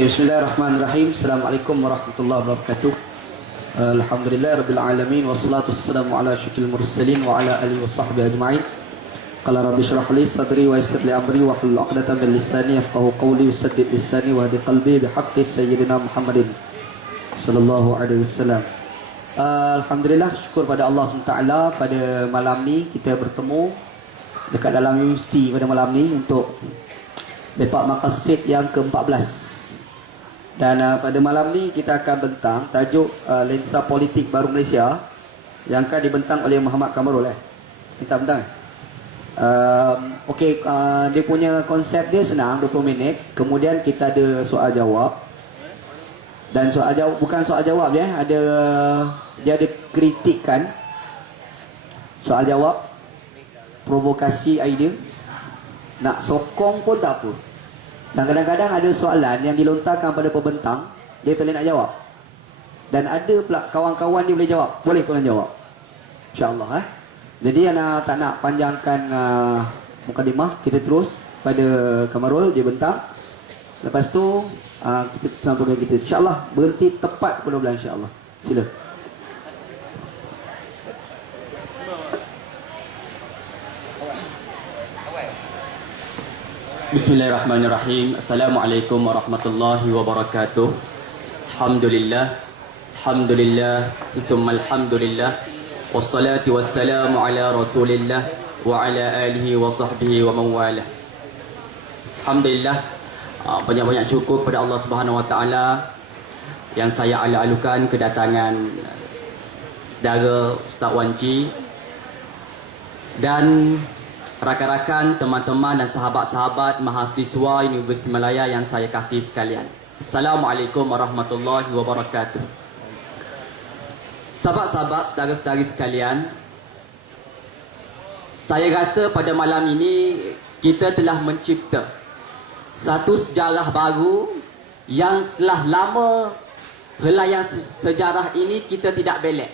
Bismillahirrahmanirrahim. Assalamualaikum warahmatullahi wabarakatuh. Alhamdulillah rabbil alamin wassalatu wassalamu ala asyrafil mursalin wa ala alihi washabbihi ajma'in. Qala rabbi shrah li sadri wa yassir li amri wa hlul 'uqdatam min lisani yafqahu qawli wasaddid lisani wa hdi qalbi bihaqqi sayyidina Muhammadin sallallahu alaihi wasallam. Alhamdulillah, syukur pada Allah SWT pada malam ni kita bertemu dekat dalam universiti pada malam ni untuk lepak maqasid yang ke-14. Dan pada malam ni kita akan bentang tajuk lensa politik baru Malaysia yang akan dibentang oleh Muhammad Kamarul. Kita bentang. Okey, dia punya konsep dia senang, 20 minit. Kemudian kita ada soal jawab. Dan soal jawab bukan soal jawab ya, dia ada kritikan. Soal jawab, provokasi idea. Nak sokong pun tak apa. Dan kadang-kadang ada soalan yang dilontarkan pada pembentang, dia tak boleh nak jawab. Dan ada pula kawan-kawan dia boleh jawab. Boleh tolong jawab, InsyaAllah. Jadi tak nak panjangkan mukadimah, kita terus pada Kamarul, dia bentang. Lepas tu kita program kita, InsyaAllah berhenti tepat pukul 12, InsyaAllah. Sila. Bismillahirrahmanirrahim. Assalamualaikum warahmatullahi wabarakatuh. Alhamdulillah. Alhamdulillah. Alhamdulillah. Wassalatu wassalamu ala rasulillah wa ala alihi wa sahbihi wa mawala. Alhamdulillah. Banyak-banyak syukur kepada Allah Subhanahu wa taala yang saya alu-alukan kedatangan saudara Ustaz Wan Chi dan rakan-rakan, teman-teman dan sahabat-sahabat mahasiswa Universiti Malaya yang saya kasih sekalian. Assalamualaikum warahmatullahi wabarakatuh. Sahabat-sahabat, saudara-saudari sekalian, saya rasa pada malam ini kita telah mencipta satu sejarah baru yang telah lama helaian sejarah ini kita tidak belek.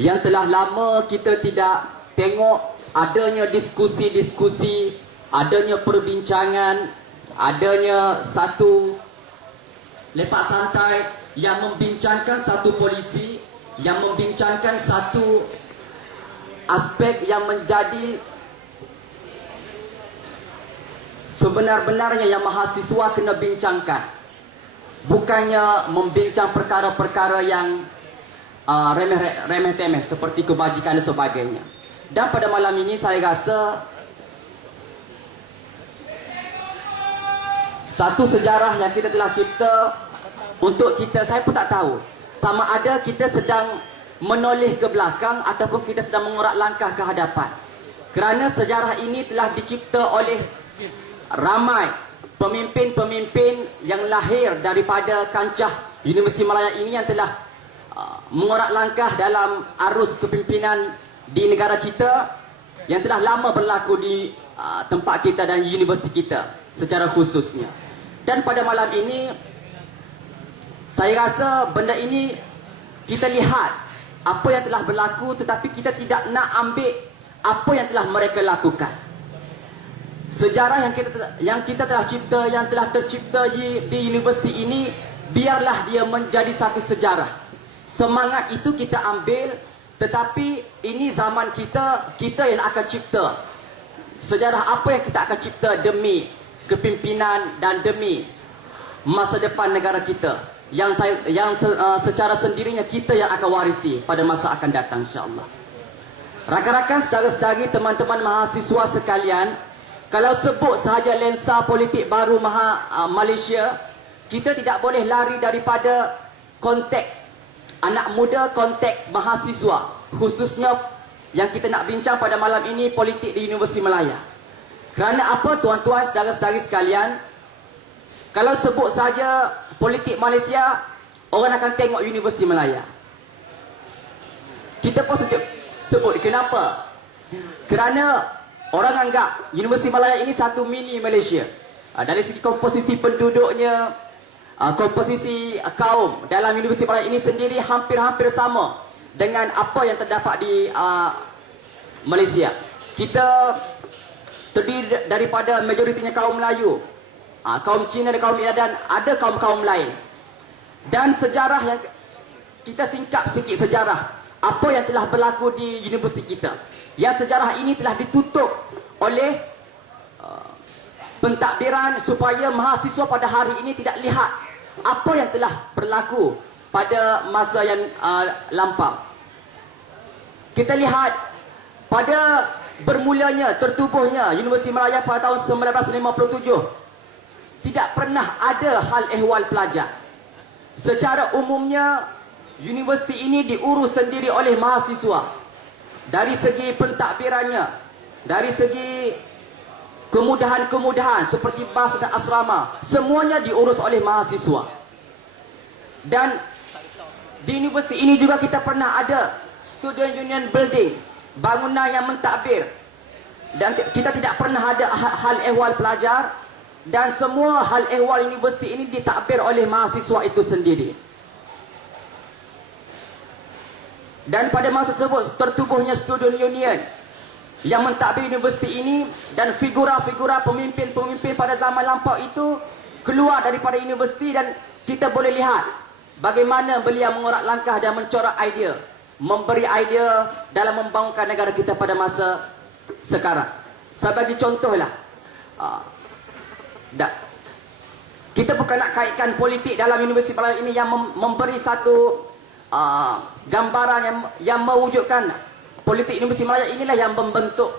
Yang telah lama kita tidak tengok adanya diskusi-diskusi, adanya perbincangan, adanya satu lepak santai yang membincangkan satu polisi, yang membincangkan satu aspek yang menjadi sebenar-benarnya yang mahasiswa kena bincangkan. Bukannya membincang perkara-perkara yang remeh-temeh seperti kebajikan dan sebagainya. Dan pada malam ini saya rasa satu sejarah yang kita telah cipta untuk kita, saya pun tak tahu sama ada kita sedang menoleh ke belakang ataupun kita sedang mengorak langkah ke hadapan. Kerana sejarah ini telah dicipta oleh ramai pemimpin-pemimpin yang lahir daripada kancah Universiti Malaya ini yang telah mengorak langkah dalam arus kepimpinan di negara kita yang telah lama berlaku di tempat kita dan universiti kita secara khususnya. Dan pada malam ini saya rasa benda ini kita lihat apa yang telah berlaku, tetapi kita tidak nak ambil apa yang telah mereka lakukan. Sejarah yang kita telah cipta, yang telah tercipta di universiti ini, biarlah dia menjadi satu sejarah. Semangat itu kita ambil, tetapi ini zaman kita yang akan cipta sejarah apa yang kita akan cipta demi kepimpinan dan demi masa depan negara kita yang secara sendirinya kita yang akan warisi pada masa akan datang, insyaAllah. Rakan-rakan, saudara-saudari, teman-teman mahasiswa sekalian, kalau sebut sahaja lensa politik baru Malaysia, kita tidak boleh lari daripada konteks anak muda, konteks mahasiswa, khususnya yang kita nak bincang pada malam ini, politik di Universiti Malaya. Kerana apa, tuan-tuan, saudara-saudari sekalian? Kalau sebut saja politik Malaysia, orang akan tengok Universiti Malaya. Kita pun sebut, kenapa? Kerana orang anggap Universiti Malaya ini satu mini Malaysia. Dari segi komposisi penduduknya, komposisi kaum dalam Universiti Malaya ini sendiri hampir-hampir sama dengan apa yang terdapat di Malaysia. Kita terdiri daripada majoritinya kaum Melayu. kaum Cina dan kaum India dan ada kaum-kaum lain. Dan sejarah yang kita singkap sikit sejarah apa yang telah berlaku di universiti kita. Yang sejarah ini telah ditutup oleh pentadbiran supaya mahasiswa pada hari ini tidak lihat apa yang telah berlaku pada masa yang lampau. Kita lihat pada bermulanya tertubuhnya Universiti Malaya pada tahun 1957 tidak pernah ada hal ehwal pelajar. Secara umumnya universiti ini diurus sendiri oleh mahasiswa. Dari segi pentadbirannya, dari segi kemudahan-kemudahan seperti bas dan asrama, semuanya diurus oleh mahasiswa. Dan di universiti ini juga kita pernah ada Student Union Building, bangunan yang mentadbir. Dan kita tidak pernah ada hal ehwal pelajar. Dan semua hal ehwal universiti ini ditadbir oleh mahasiswa itu sendiri. Dan pada masa tersebut tertubuhnya Student Union yang mentadbir universiti ini, dan figura-figura pemimpin-pemimpin pada zaman lampau itu keluar daripada universiti, dan kita boleh lihat bagaimana beliau mengorak langkah dan mencorak idea, memberi idea dalam membangunkan negara kita pada masa sekarang. Saya bagi contohlah, kita bukan nak kaitkan politik dalam Universiti Malaya ini yang memberi satu gambaran yang mewujudkan politik Universiti Malaya inilah yang membentuk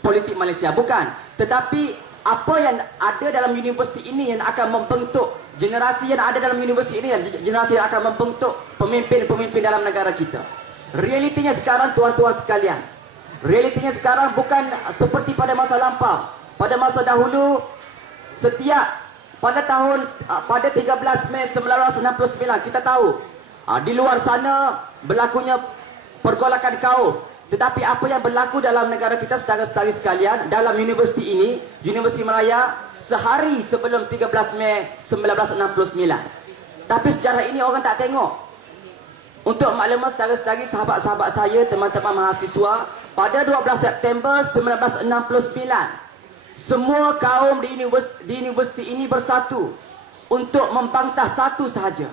politik Malaysia, bukan. Tetapi apa yang ada dalam universiti ini yang akan membentuk generasi yang ada dalam universiti ini, generasi yang akan membentuk pemimpin-pemimpin dalam negara kita. Realitinya sekarang, tuan-tuan sekalian, realitinya sekarang bukan seperti pada masa lampau. Pada masa dahulu, setiap pada 13 Mei 1969 kita tahu di luar sana berlakunya pergolakan kaum. Tetapi apa yang berlaku dalam negara kita, saudara-saudari sekalian, dalam universiti ini, Universiti Malaya, sehari sebelum 13 Mei 1969. Tapi sejarah ini orang tak tengok. Untuk maklumat saudara-saudari, sahabat-sahabat saya, teman-teman mahasiswa, pada 12 September 1969, semua kaum di universiti ini bersatu untuk membantah satu sahaja.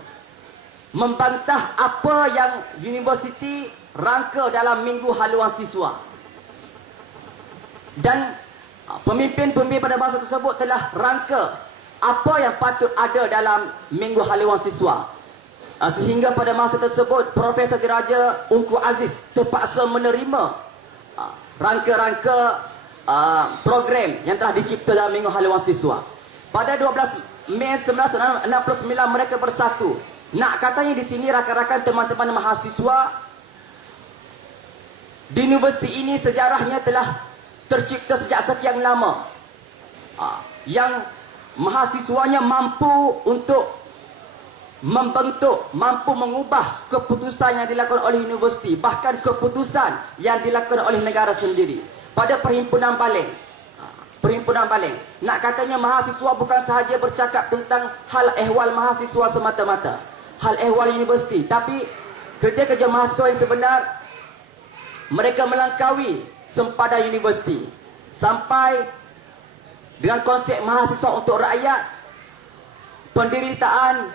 Membantah apa yang universiti rangka dalam Minggu Haluan Siswa. Dan pemimpin-pemimpin pada masa tersebut telah rangka apa yang patut ada dalam Minggu Haluan Siswa. Sehingga pada masa tersebut Profesor Diraja Ungku Aziz terpaksa menerima rangka-rangka program yang telah dicipta dalam Minggu Haluan Siswa. Pada 12 Mei 1969 mereka bersatu. Nak katanya di sini rakan-rakan teman-teman mahasiswa, di universiti ini sejarahnya telah tercipta sejak sekian lama. Yang mahasiswanya mampu untuk membentuk, mampu mengubah keputusan yang dilakukan oleh universiti, bahkan keputusan yang dilakukan oleh negara sendiri. Pada perhimpunan baling, nak katanya mahasiswa bukan sahaja bercakap tentang hal ehwal mahasiswa semata-mata, hal ehwal universiti, tapi kerja-kerja mahasiswa yang sebenar, mereka melangkaui sempadan universiti sampai dengan konsep mahasiswa untuk rakyat. Penderitaan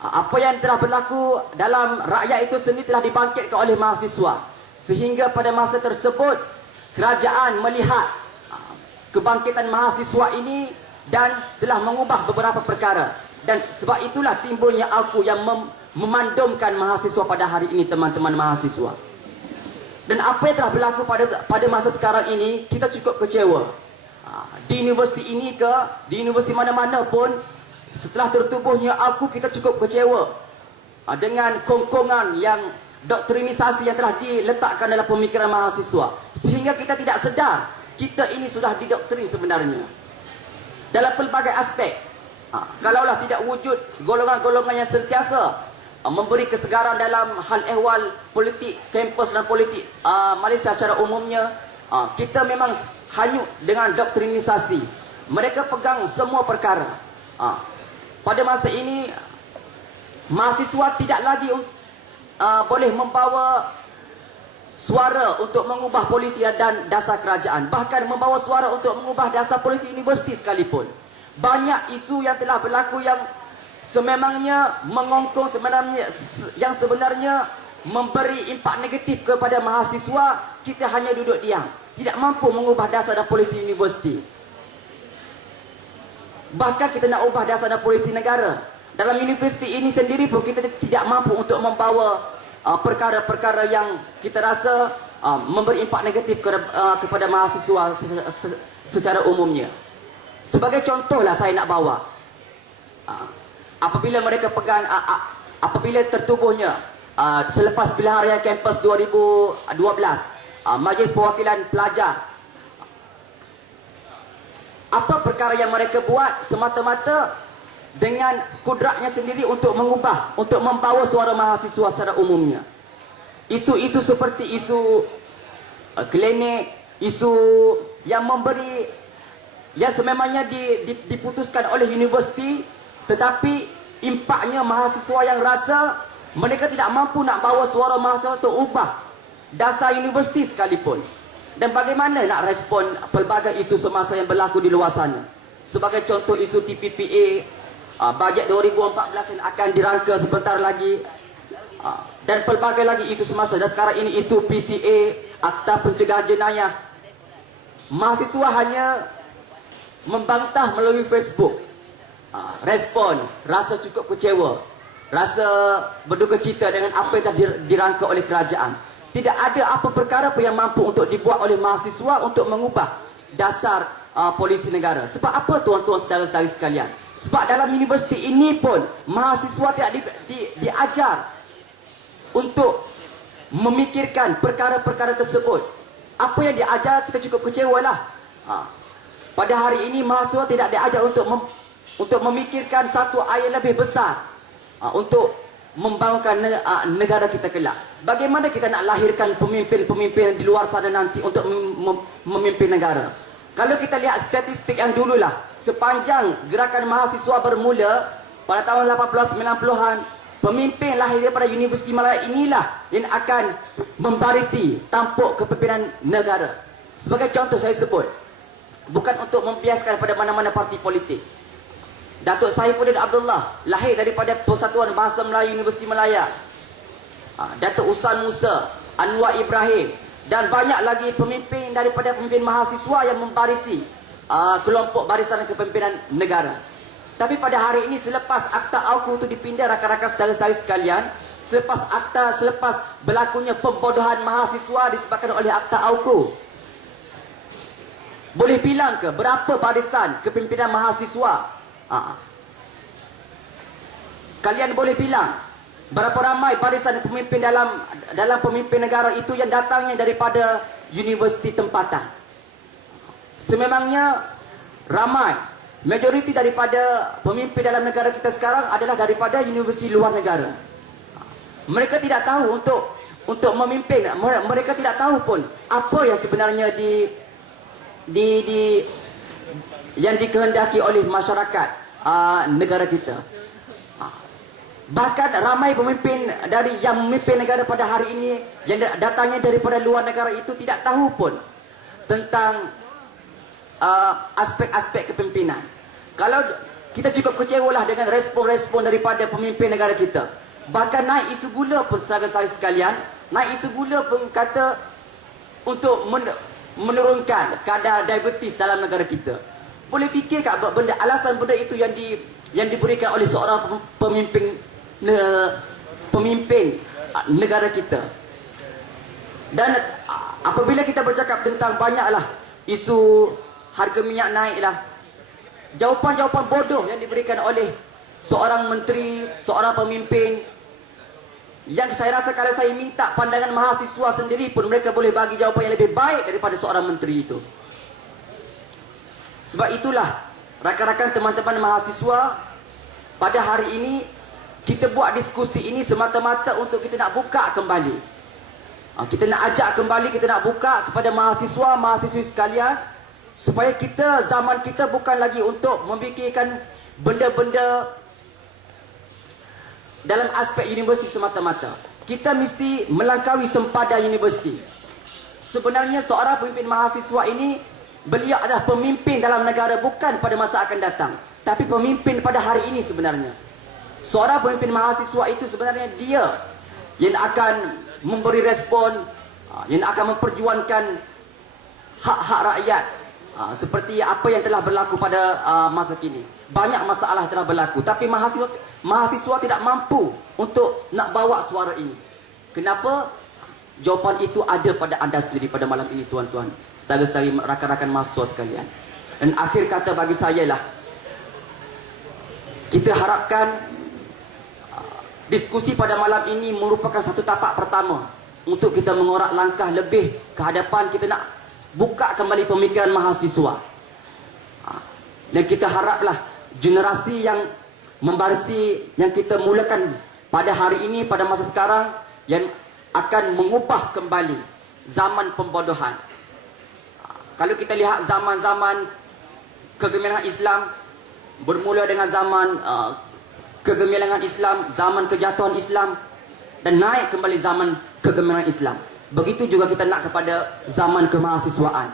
apa yang telah berlaku dalam rakyat itu sendiri telah dibangkitkan oleh mahasiswa, sehingga pada masa tersebut kerajaan melihat kebangkitan mahasiswa ini dan telah mengubah beberapa perkara. Dan sebab itulah timbulnya aku yang memandumkan mahasiswa pada hari ini, teman-teman mahasiswa. Dan apa yang telah berlaku pada masa sekarang ini, kita cukup kecewa. Di universiti ini di universiti mana-mana pun, setelah tertubuhnya aku, kita cukup kecewa dengan kongkongan yang doktrinisasi yang telah diletakkan dalam pemikiran mahasiswa, sehingga kita tidak sedar kita ini sudah didoktrin sebenarnya dalam pelbagai aspek. Kalaulah tidak wujud golongan-golongan yang sentiasa memberi kesegaran dalam hal ehwal politik kampus dan politik Malaysia secara umumnya, kita memang hanyut dengan doktrinisasi. Mereka pegang semua perkara. Pada masa ini mahasiswa tidak lagi boleh membawa suara untuk mengubah polisi dan dasar kerajaan, bahkan membawa suara untuk mengubah dasar polisi universiti sekalipun. banyak isu yang telah berlaku yang sememangnya mengongkong, sebenarnya memberi impak negatif kepada mahasiswa. Kita hanya duduk diam, tidak mampu mengubah dasar dan polisi universiti. Bahkan kita nak ubah dasar dan polisi negara. Dalam universiti ini sendiri pun kita tidak mampu untuk membawa perkara-perkara yang kita rasa memberi impak negatif kepada mahasiswa secara umumnya. Sebagai contohlah saya nak bawa, apabila mereka pegang, apabila tertubuhnya selepas pilihan raya kampus 2012, Majlis Perwakilan Pelajar, apa perkara yang mereka buat semata-mata dengan kudratnya sendiri untuk mengubah, untuk membawa suara mahasiswa secara umumnya. Isu-isu seperti isu klinik, isu yang memberi, yang sememangnya diputuskan oleh universiti, tetapi impaknya mahasiswa yang rasa mereka tidak mampu nak bawa suara mahasiswa untuk ubah dasar universiti sekalipun. Dan bagaimana nak respon pelbagai isu semasa yang berlaku di luar sana. Sebagai contoh isu TPPA, bajet 2014 yang akan dirangka sebentar lagi, dan pelbagai lagi isu semasa. Dan sekarang ini isu PCA, Akta Pencegahan Jenayah. Mahasiswa hanya membantah melalui Facebook. Respon, rasa cukup kecewa, rasa berduka cita dengan apa yang telah dirangka oleh kerajaan. Tidak ada apa perkara pun yang mampu untuk dibuat oleh mahasiswa untuk mengubah dasar polisi negara. Sebab apa tuan-tuan saudara-saudari sekalian? Sebab dalam universiti ini pun mahasiswa tidak diajar untuk memikirkan perkara-perkara tersebut. Apa yang diajar kita cukup kecewalah. Pada hari ini mahasiswa tidak diajar untuk memikirkan satu ayat lebih besar, untuk membangunkan negara kita kelak. Bagaimana kita nak lahirkan pemimpin-pemimpin di luar sana nanti untuk memimpin negara? Kalau kita lihat statistik yang dululah, sepanjang gerakan mahasiswa bermula pada tahun 1890-an, pemimpin lahir daripada Universiti Malaya inilah yang akan membarisi tampuk kepimpinan negara. Sebagai contoh saya sebut, bukan untuk membiaskan pada mana-mana parti politik, Datuk Saifuddin Abdullah lahir daripada Persatuan Bahasa Melayu Universiti Malaya. Datuk Usan Musa, Anwar Ibrahim, dan banyak lagi pemimpin daripada pemimpin mahasiswa yang membarisi kelompok barisan kepimpinan negara. Tapi pada hari ini, selepas Akta AUKU itu dipindah, rakan-rakan saudara-saudari sekalian, selepas berlakunya pembodohan mahasiswa disebabkan oleh Akta AUKU, boleh bilang ke berapa barisan kepimpinan mahasiswa? Kalian boleh bilang berapa ramai barisan pemimpin dalam pemimpin negara itu yang datangnya daripada universiti tempatan? Sememangnya ramai. Majoriti daripada pemimpin dalam negara kita sekarang adalah daripada universiti luar negara. Mereka tidak tahu untuk memimpin. Mereka tidak tahu pun apa yang sebenarnya yang dikehendaki oleh masyarakat negara kita. Bahkan ramai pemimpin yang memimpin negara pada hari ini yang datangnya daripada luar negara itu tidak tahu pun tentang aspek-aspek kepimpinan. Kalau kita cukup kecewalah dengan respon-respon daripada pemimpin negara kita. Bahkan naik isu gula pun, saudara-saudari sekalian, naik isu gula pun kata untuk menurunkan kadar diabetes dalam negara kita. Boleh fikir tak alasan benda itu yang diberikan oleh seorang pemimpin negara kita? Dan apabila kita bercakap tentang banyaklah isu harga minyak naiklah, jawapan-jawapan bodoh yang diberikan oleh seorang menteri, seorang pemimpin, yang saya rasa kalau saya minta pandangan mahasiswa sendiri pun mereka boleh bagi jawapan yang lebih baik daripada seorang menteri itu. Sebab itulah rakan-rakan teman-teman mahasiswa, pada hari ini kita buat diskusi ini semata-mata untuk kita nak buka kembali, kita nak ajak kembali, kita nak buka kepada mahasiswa, mahasiswi sekalian, supaya zaman kita bukan lagi untuk memikirkan benda-benda dalam aspek universiti semata-mata. Kita mesti melangkaui sempadan universiti. Sebenarnya seorang pemimpin mahasiswa ini Beliau adalah pemimpin dalam negara, bukan pada masa akan datang, tapi pemimpin pada hari ini sebenarnya. Seorang pemimpin mahasiswa itu sebenarnya dia yang akan memberi respon, yang akan memperjuangkan hak-hak rakyat, seperti apa yang telah berlaku pada masa kini. Banyak masalah telah berlaku, tapi mahasiswa tidak mampu untuk nak bawa suara ini. Kenapa? Jawapan itu ada pada anda sendiri pada malam ini, tuan-tuan, saudara-saudari, rakan-rakan mahasiswa sekalian. Dan akhir kata bagi saya lah, kita harapkan diskusi pada malam ini merupakan satu tapak pertama untuk kita mengorak langkah lebih ke hadapan. Kita nak buka kembali pemikiran mahasiswa, dan kita haraplah generasi yang membarisi yang kita mulakan pada hari ini, pada masa sekarang, yang akan mengubah kembali zaman pembodohan. Kalau kita lihat zaman-zaman kegemilangan Islam, bermula dengan zaman kegemilangan Islam, zaman kejatuhan Islam, dan naik kembali zaman kegemilangan Islam. Begitu juga kita nak kepada zaman kemahasiswaan.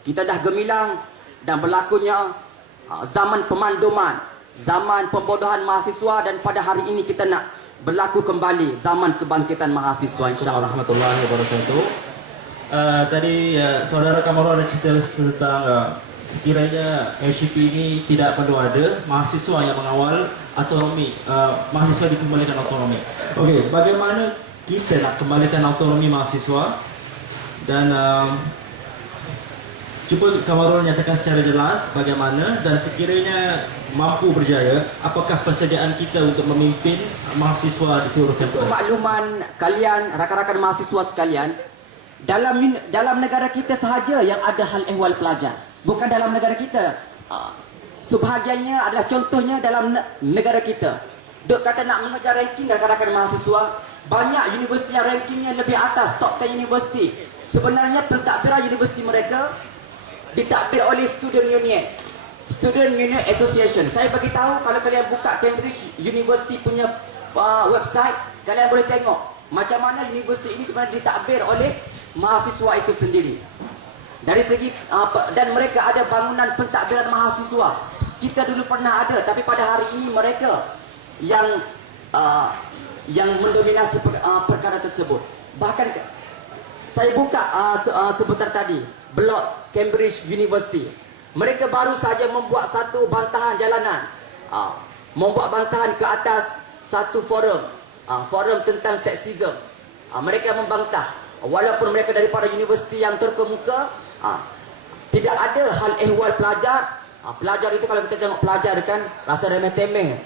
Kita dah gemilang dan berlakunya zaman pemanduman, zaman pembodohan mahasiswa, dan pada hari ini kita nak berlaku kembali zaman kebangkitan mahasiswa, insya-Allah. Warahmatullahi wabarakatuh. Tadi saudara Kamarul ada cerita tentang sekiranya LCP ini tidak perlu ada mahasiswa yang mengawal autonomi, mahasiswa dikembalikan autonomi. Okey, bagaimana kita nak kembalikan autonomi mahasiswa? Dan cuba Kamarul nyatakan secara jelas bagaimana, dan sekiranya mampu berjaya, apakah persediaan kita untuk memimpin mahasiswa di seluruh kampus? Untuk makluman kalian, rakan-rakan mahasiswa sekalian, dalam negara kita sahaja yang ada hal ehwal pelajar, bukan dalam negara kita. Sebahagiannya adalah contohnya dalam negara kita. Dok kata nak mengejar ranking rakan-rakan mahasiswa, banyak universiti yang rankingnya lebih atas, top 10 universiti. Sebenarnya pentadbiran universiti mereka ditadbir oleh Student Union, Student Union Association. Saya bagi tahu, kalau kalian buka Cambridge University punya website, kalian boleh tengok macam mana universiti ini sebenarnya ditadbir oleh mahasiswa itu sendiri. Dari segi dan mereka ada bangunan pentadbiran mahasiswa. Kita dulu pernah ada, tapi pada hari ini mereka yang mendominasi perkara tersebut. Bahkan saya buka sebentar tadi, blog Cambridge University. Mereka baru saja membuat satu bantahan jalanan, membuat bantahan ke atas satu forum, forum tentang seksisme. Mereka membantah, walaupun mereka daripada universiti yang terkemuka, tidak ada hal ehwal pelajar. Pelajar itu, kalau kita tengok pelajar kan rasa remeh-temeh.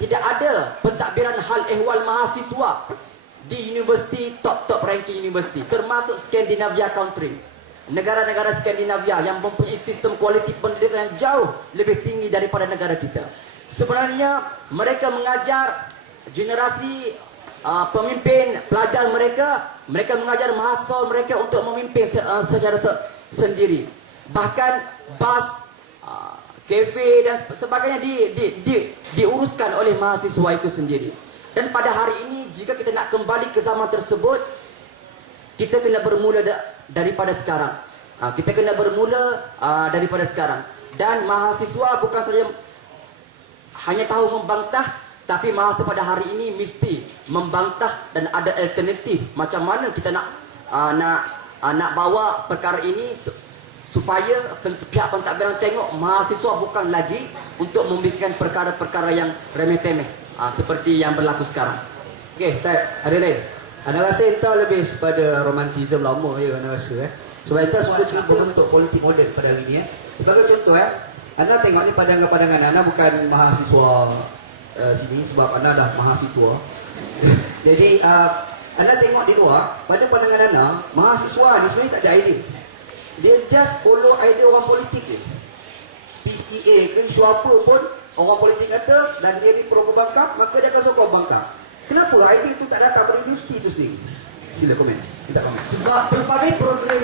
Tidak ada pentadbiran hal ehwal mahasiswa di universiti, top ranking universiti, termasuk Scandinavia country. Negara-negara Skandinavia yang mempunyai sistem kualiti pendidikan yang jauh lebih tinggi daripada negara kita. Sebenarnya mereka mengajar generasi pemimpin pelajar mereka mengajar mahasiswa mereka untuk memimpin secara sendiri. Bahkan bas, kafe dan sebagainya diuruskan oleh mahasiswa itu sendiri. Dan pada hari ini, jika kita nak kembali ke zaman tersebut, kita kena bermula daripada sekarang. Kita kena bermula daripada sekarang. Dan mahasiswa bukan saja hanya tahu membantah, tapi mahasiswa pada hari ini mesti membantah dan ada alternatif macam mana kita nak bawa perkara ini supaya pihak pentadbiran tengok mahasiswa bukan lagi untuk memikirkan perkara-perkara yang remeh-temeh seperti yang berlaku sekarang. Okey, Tad, ada lain? Anda rasa entah lebih pada romantisme lama je anda rasa sebab entah suka cerita untuk politik moden pada hari ni Sebagai contoh anda tengok ni pandangan-pandangan anda bukan mahasiswa sini sebab anda dah mahasiswa. Jadi anda tengok di luar, pada pandangan anda, mahasiswa ni sebenarnya tak ada idea. Dia just follow idea orang politik ni. PCA ke isu apa pun orang politik kata dan dia ni pro pembangkang, maka dia akan sokong bangkang. Kenapa idea tu tak datang dari industri itu sendiri? Sila komen. Kita komen. Sebab pelbagai program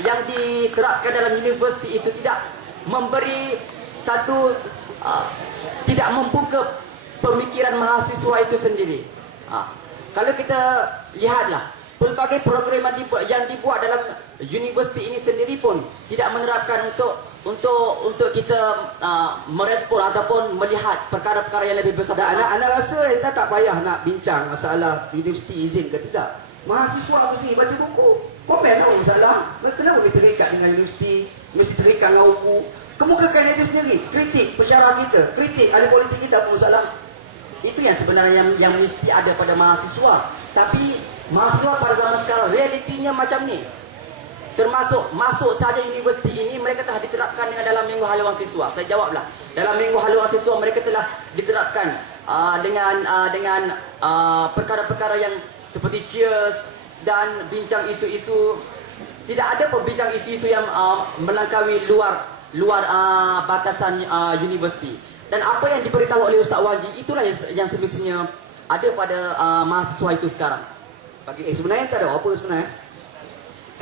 yang diterapkan dalam universiti itu tidak memberi satu tidak membuka pemikiran mahasiswa itu sendiri. Kalau kita lihatlah pelbagai program yang dibuat universiti ini sendiri pun tidak menerapkan untuk kita merespon ataupun melihat perkara-perkara yang lebih besar. Dan anak rasa kita tak payah nak bincang masalah universiti izin ke tidak. Mahasiswa mesti baca buku. Komen lah masalah. Kenapa mesti terikat dengan universiti, mesti terikat dengan buku. Kemukakan itu sendiri. Kritik pensyarah kita, kritik ahli politik kita pun salah. Itu yang sebenarnya yang mesti ada pada mahasiswa. Tapi mahasiswa pada zaman sekarang realitinya macam ni. Termasuk masuk saja universiti ini, mereka telah diterapkan dengan dalam minggu haluan siswa. Saya jawablah. Dalam minggu haluan siswa mereka telah diterapkan dengan perkara-perkara yang seperti cheers dan bincang isu-isu. Tidak ada pembincang isu-isu yang melangkaui luar batasan universiti. Dan apa yang diberitahu oleh Ustaz Wanji, itulah yang semestinya ada pada mahasiswa itu sekarang. Sebenarnya tak ada apa sebenarnya.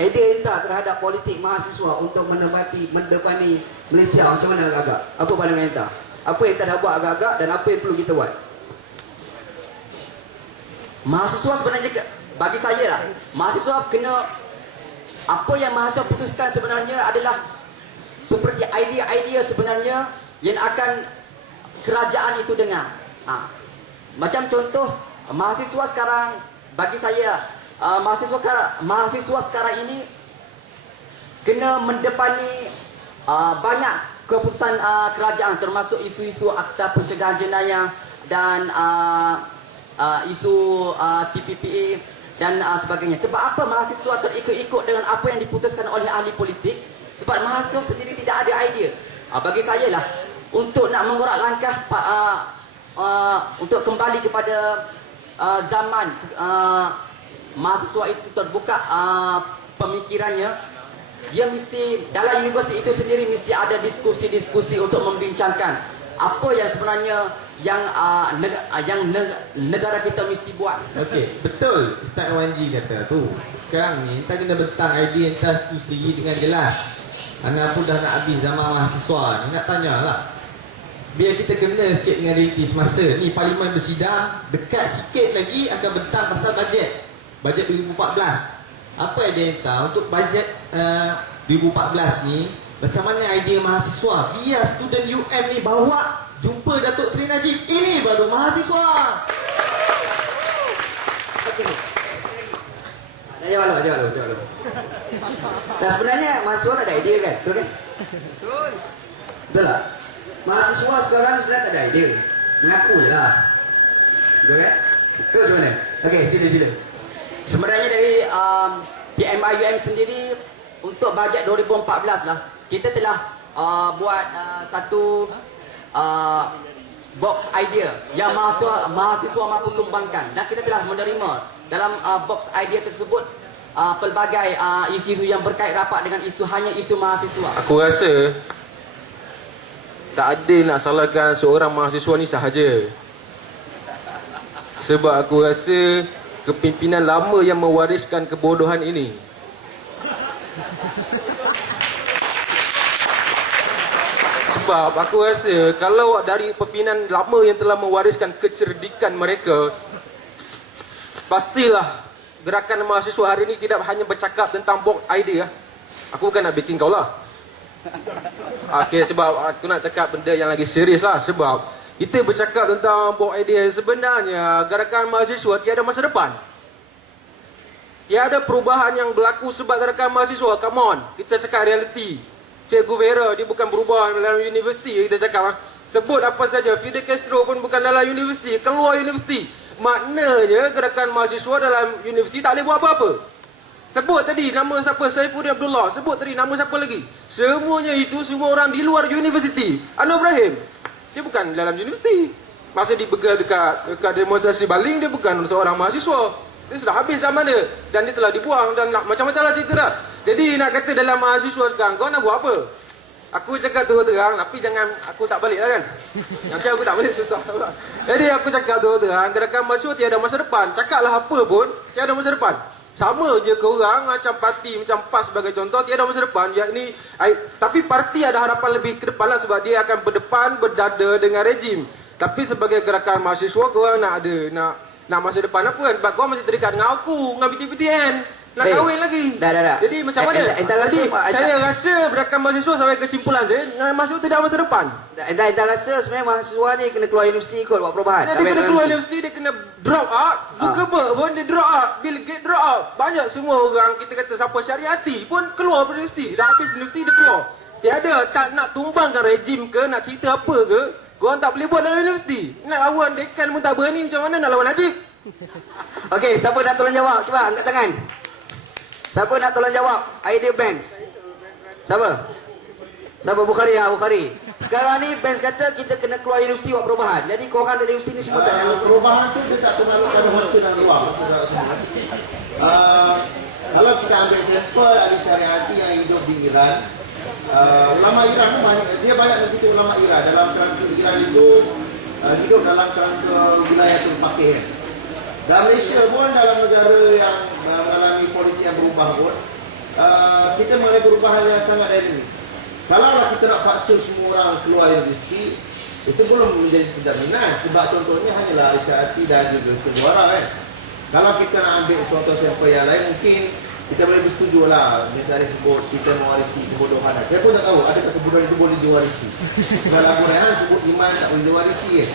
Idea entah terhadap politik mahasiswa untuk mendepani Malaysia macam mana agak-agak? Apa pandangan entah? Apa yang dah buat agak-agak dan apa yang perlu kita buat? Mahasiswa sebenarnya, bagi saya lah, mahasiswa kena, apa yang mahasiswa putuskan sebenarnya adalah seperti idea-idea sebenarnya yang akan kerajaan itu dengar. Macam contoh, mahasiswa sekarang, bagi saya, mahasiswa sekarang ini kena mendepani banyak keputusan kerajaan, termasuk isu-isu Akta Pencegahan Jenayah dan isu TPPA dan sebagainya. Sebab apa mahasiswa terikut-ikut dengan apa yang diputuskan oleh ahli politik? Sebab mahasiswa sendiri tidak ada idea. Bagi saya lah, untuk nak mengorak langkah untuk kembali kepada zaman mahasiswa itu terbuka pemikirannya, dia mesti dalam universiti itu sendiri mesti ada diskusi-diskusi untuk membincangkan apa yang sebenarnya yang negara kita mesti buat. Okey, betul Ustaz Wanji kata tu. Sekarang ni kita kena bentang idea entas tu sendiri dengan jelas. Anak pun dah nak habis zaman mahasiswa ni, nak tanyalah. Biar kita kena sikit dengan realiti semasa ni, parlimen bersidang, dekat sikit lagi akan bentang pasal bajet 2014. Apa idea entah untuk bajet 2014 ni, macam mana idea mahasiswa? Biar student UM ni bawa jumpa Datuk Seri Najib. Ini baru mahasiswa. Okey. Jawab dulu. Dan sebenarnya mahasiswa tak ada idea kan? Betul kan? Betul tak? Mahasiswa sekarang sebenarnya tak ada idea. Mengaku je lah. Betul kan? Betul macam mana? Okey, sila. Sebenarnya dari PMIUM sendiri untuk bajet 2014 lah, kita telah buat satu box idea yang mahasiswa mampu sumbangkan, dan kita telah menerima dalam box idea tersebut pelbagai isu-isu yang berkait rapat dengan hanya isu mahasiswa. Aku rasa tak ada nak salahkan seorang mahasiswa ni sahaja. Sebab aku rasa kepimpinan lama yang mewariskan kebodohan ini. Sebab aku rasa kalau dari pimpinan lama yang telah mewariskan kecerdikan mereka, pastilah gerakan mahasiswa hari ini tidak hanya bercakap tentang box idea. Aku bukan nak backing kau lah. Okay, sebab aku nak cakap benda yang lagi serius lah. Sebab kita bercakap tentang box idea, sebenarnya gerakan mahasiswa tiada masa depan. Tiada perubahan yang berlaku sebab gerakan mahasiswa. Come on, kita cakap reality. Cikgu Vera, dia bukan berubah dalam universiti. Kita cakap sebut apa saja, Fidel Castro pun bukan dalam universiti, keluar universiti. Maknanya gerakan mahasiswa dalam universiti tak boleh buat apa-apa. Sebut tadi nama siapa, Saifuddin Abdullah. Sebut tadi nama siapa lagi. Semuanya itu semua orang di luar universiti. Anwar Ibrahim, dia bukan dalam universiti. Masa dia bergerak dekat demonstrasi baling, dia bukan seorang mahasiswa. Dia sudah habis zaman dia. Dan dia telah dibuang. Dan macam-macam lah cerita dah. Jadi nak kata dalam mahasiswa sekarang, kau nak buat apa? Aku cakap terang-terang, tapi jangan aku tak balik lah kan. Nanti aku tak balik susah. Jadi aku cakap terang-terang, gerakan mahasiswa tiada masa depan. Cakaplah apa pun, tiada masa depan. Sama je ke orang, macam parti, macam PAS sebagai contoh, tiada masa depan. Tapi parti ada harapan lebih ke depan lah, sebab dia akan berdepan, berdada dengan rejim. Tapi sebagai gerakan mahasiswa, korang nak masa depan apa kan? Sebab korang masih terikat dengan aku, dengan PTPTN. nak Baik. kahwin lagi. Dah. Jadi macam mana? Enta rasa, Jadi Enta- saya rasa berdasarkan mahasiswa sampai kesimpulan saya, mahasiswa tidak masa depan. Enta rasa sebenarnya mahasiswa ni kena keluar universiti kot buat perubahan. Dia kena keluar universiti, dia kena drop out. Zuckerberg pun dia drop out, Bill Gates drop out. Banyak semua orang kita kata siapa syariati pun keluar dari universiti. Dah habis universiti dia keluar. Tiada tak nak tumbangkan rejim ke, nak cerita apa ke, korang tak boleh buat dalam universiti. Nak lawan dekan pun tak berani, macam mana nak lawan Najib? Okey, siapa nak tolong jawab? Cuba angkat tangan. Siapa nak tolong jawab? Idea Banks. Siapa Bukhari? Bukhari. Sekarang ni Banks kata kita kena keluar universiti buat perubahan. Jadi korang dari universiti ni semua tak nak perubahan tu dia tak terlalu pada hasil dan ruang. Kalau kita ambil sampel ahli syariati yang hidup di Iran, ulama Iran tu dia banyak begitu ulama Iran. Dalam kerangka Iran itu hidup dalam kerangka wilayah terpakir. Dalam Malaysia pun, dalam negara yang mengalami politik yang berubah pun, kita mengalami perubahan yang sangat dinamis. Kalaulah kita nak paksa semua orang keluar universiti, itu belum menjadi penjaminan. Sebab contohnya hanyalah Isyati dan juga Sebuara kan. Kalau kita nak ambil contoh sampel yang lain, mungkin kita boleh bersetuju lah. Misalnya sebut kita mewarisi kebodohan. Saya pun tak tahu adakah kebodohan itu boleh diwarisi. Kalau Abu Rayhan sebut iman tak boleh diwarisi.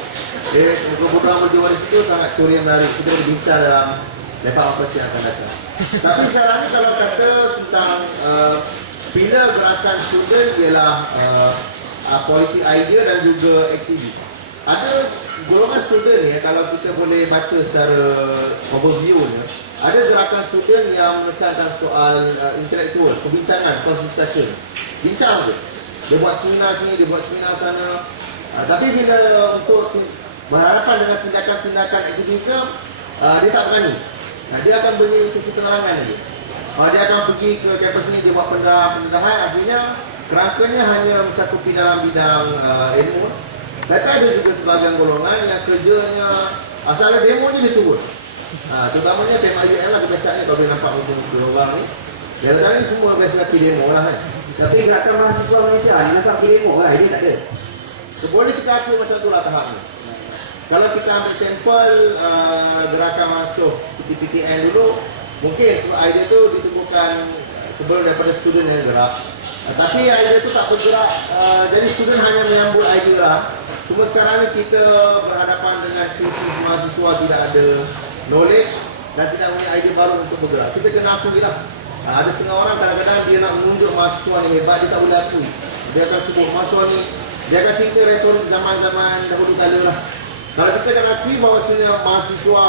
Kebodohan boleh diwarisi itu sangat teori yang menarik. Kita boleh bincang dalam lepas apa yang akan datang. Tapi sekarang ni kalau kata tentang pilar gerakan student ialah politik idea dan juga aktivis. Ada golongan student ni, kalau kita boleh baca secara overview ni, ada gerakan student yang menekankan soal intelektual, perbincangan, consultation. Bincang je. Dia buat seminar sini, dia buat seminar sana. Tapi bila untuk berhadapan dengan tindakan-tindakan aktivisme, dia tak berani. Dia akan beri sisi penerangan lagi. Dia akan pergi ke kampus ni, dia buat pendedahan. Akhirnya kerangkanya hanya mencakupi dalam bidang ilmu. Tapi ada juga sebahagian golongan yang kerjanya asal ada demo je dia turun. Terutamanya PMIUM lah kebiasaannya kalau dia nampak muka orang ni. Biasanya ni semua biasa pergi demo lah kan. Tapi gerakan mahasiswa Malaysia ni nampak pergi demo lah, ini tak ada. Boleh kita akui macam itulah tahap ni. Kalau kita ambil sampel gerakan masuk PTPTN dulu, mungkin sebab idea tu ditemukan sebelum daripada student yang gerak. Tapi idea tu tak bergerak, jadi student hanya menyambut idea lah. Cuma sekarang ni kita berhadapan dengan krisis mahasiswa tidak ada knowledge dan tidak punya idea baru untuk bergerak. Kita kena akui lah. Ada setengah orang kadang-kadang dia nak menunjuk mahasiswa ni hebat, dia tak boleh akui. Dia akan sebut mahasiswa ni, dia akan cerita resolusi zaman-zaman dahulu kala lah. Kalau kita kena akui bahawa sebenarnya mahasiswa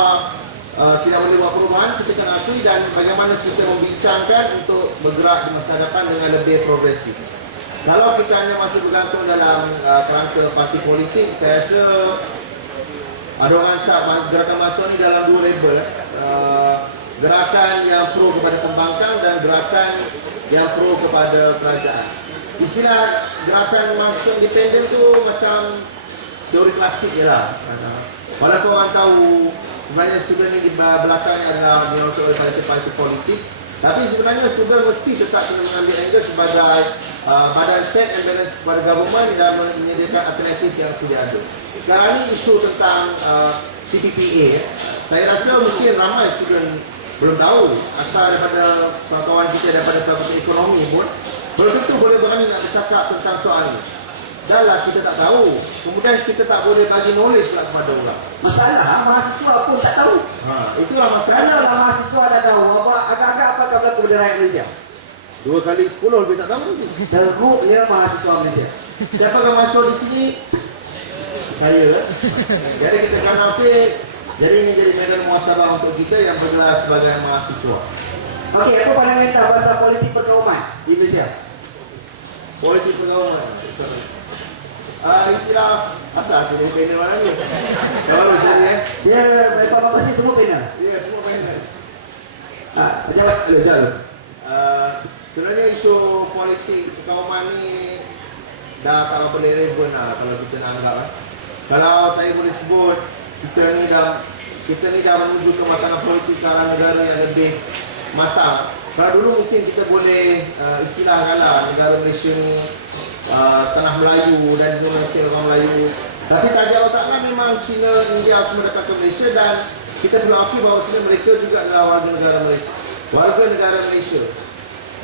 tidak boleh buat perubahan, kita kena akui dan bagaimana kita membincangkan untuk bergerak di masa depan dengan lebih progresif. Kalau kita hanya masih bergantung dalam kerangka parti politik, saya rasa ada orang cap gerakan mahasiswa ni dalam dua label. Gerakan yang pro kepada pembangkang dan gerakan yang pro kepada kerajaan. Istilah gerakan mahasiswa independen tu macam teori klasik je lah. Walaupun orang tahu sebenarnya student ni di belakang adalah dinosor oleh parti politik, tapi sebenarnya student mesti tetap kena mengambil angle sebagai badan check and balance kepada government dan menyediakan alternatif yang sedia ada. Sekarang ni isu tentang PPPA, saya rasa mungkin ramai student belum tahu. Asal daripada kawan-kawan kita daripada fakulti ekonomi pun belum tentu boleh berani nak bercakap tentang soal ini. Dah lah kita tak tahu. Kemudian kita tak boleh bagi knowledge pula kepada orang. Masalah mahasiswa pun tak tahu. Itulah masalah. Kalau lah mahasiswa dah tahu, agak-agak apa akan berlaku pada rakyat Malaysia? 2 kali 10 lebih tak tahu lagi. Teruknya mahasiswa Malaysia. Siapa yang masuk di sini? Saya. Jadi kita akan update. Jadi ini jadi medan muhasabah untuk kita yang bergelar sebagai mahasiswa. Okey, apa pandangan kita pasal politik perkauman di Malaysia? Politik pergaulan. Istilah asal tu panel mana ni? Yang baru jadi Dia lepas apa sih semua panel? Ya, semua panel. Jawab dulu. Sebenarnya isu politik perkauman ni dah tak apa relevan lah kalau kita nak anggap. Kalau saya boleh sebut, kita ni dah menuju ke makanan politik ke arah negara yang lebih matang. Kalau dulu mungkin kita boleh istilahkan lah negara Malaysia ni tanah Melayu dan Indonesia orang Melayu. Tapi tajam otaknya memang China, India semua datang ke Malaysia dan kita perlu akui bahawa sebenarnya mereka juga adalah warga negara Malaysia. warga negara Malaysia.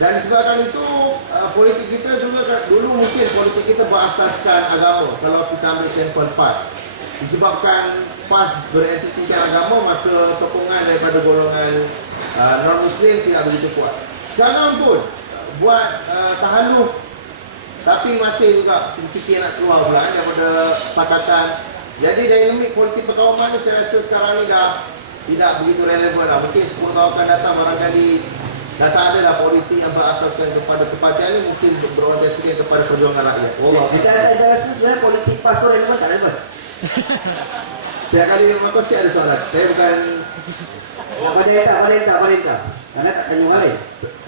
Dan disebabkan itu politik kita dulu mungkin politik kita berasaskan agama. Kalau kita ambil sampel PAS, disebabkan PAS berentitikan agama, maka sokongan daripada golongan non-Muslim tidak begitu kuat. Sekarang pun buat tahaluf, tapi masih juga fikir nak keluar pula daripada pakatan. Jadi dinamik politik perkawaman ni saya rasa sekarang ni dah tidak begitu relevan lah. Mungkin 10 tahun akan datang barangkali dah tak ada lah politik yang berasaskan kepada kepartian ni, mungkin berorientasikan kepada perjuangan rakyat. Allah. Saya rasa sebenarnya politik PAS tu relevan tak relevan? Setiap kali memang kau ada soalan. Saya bukan Wanita. Karena tak tanya orang lain.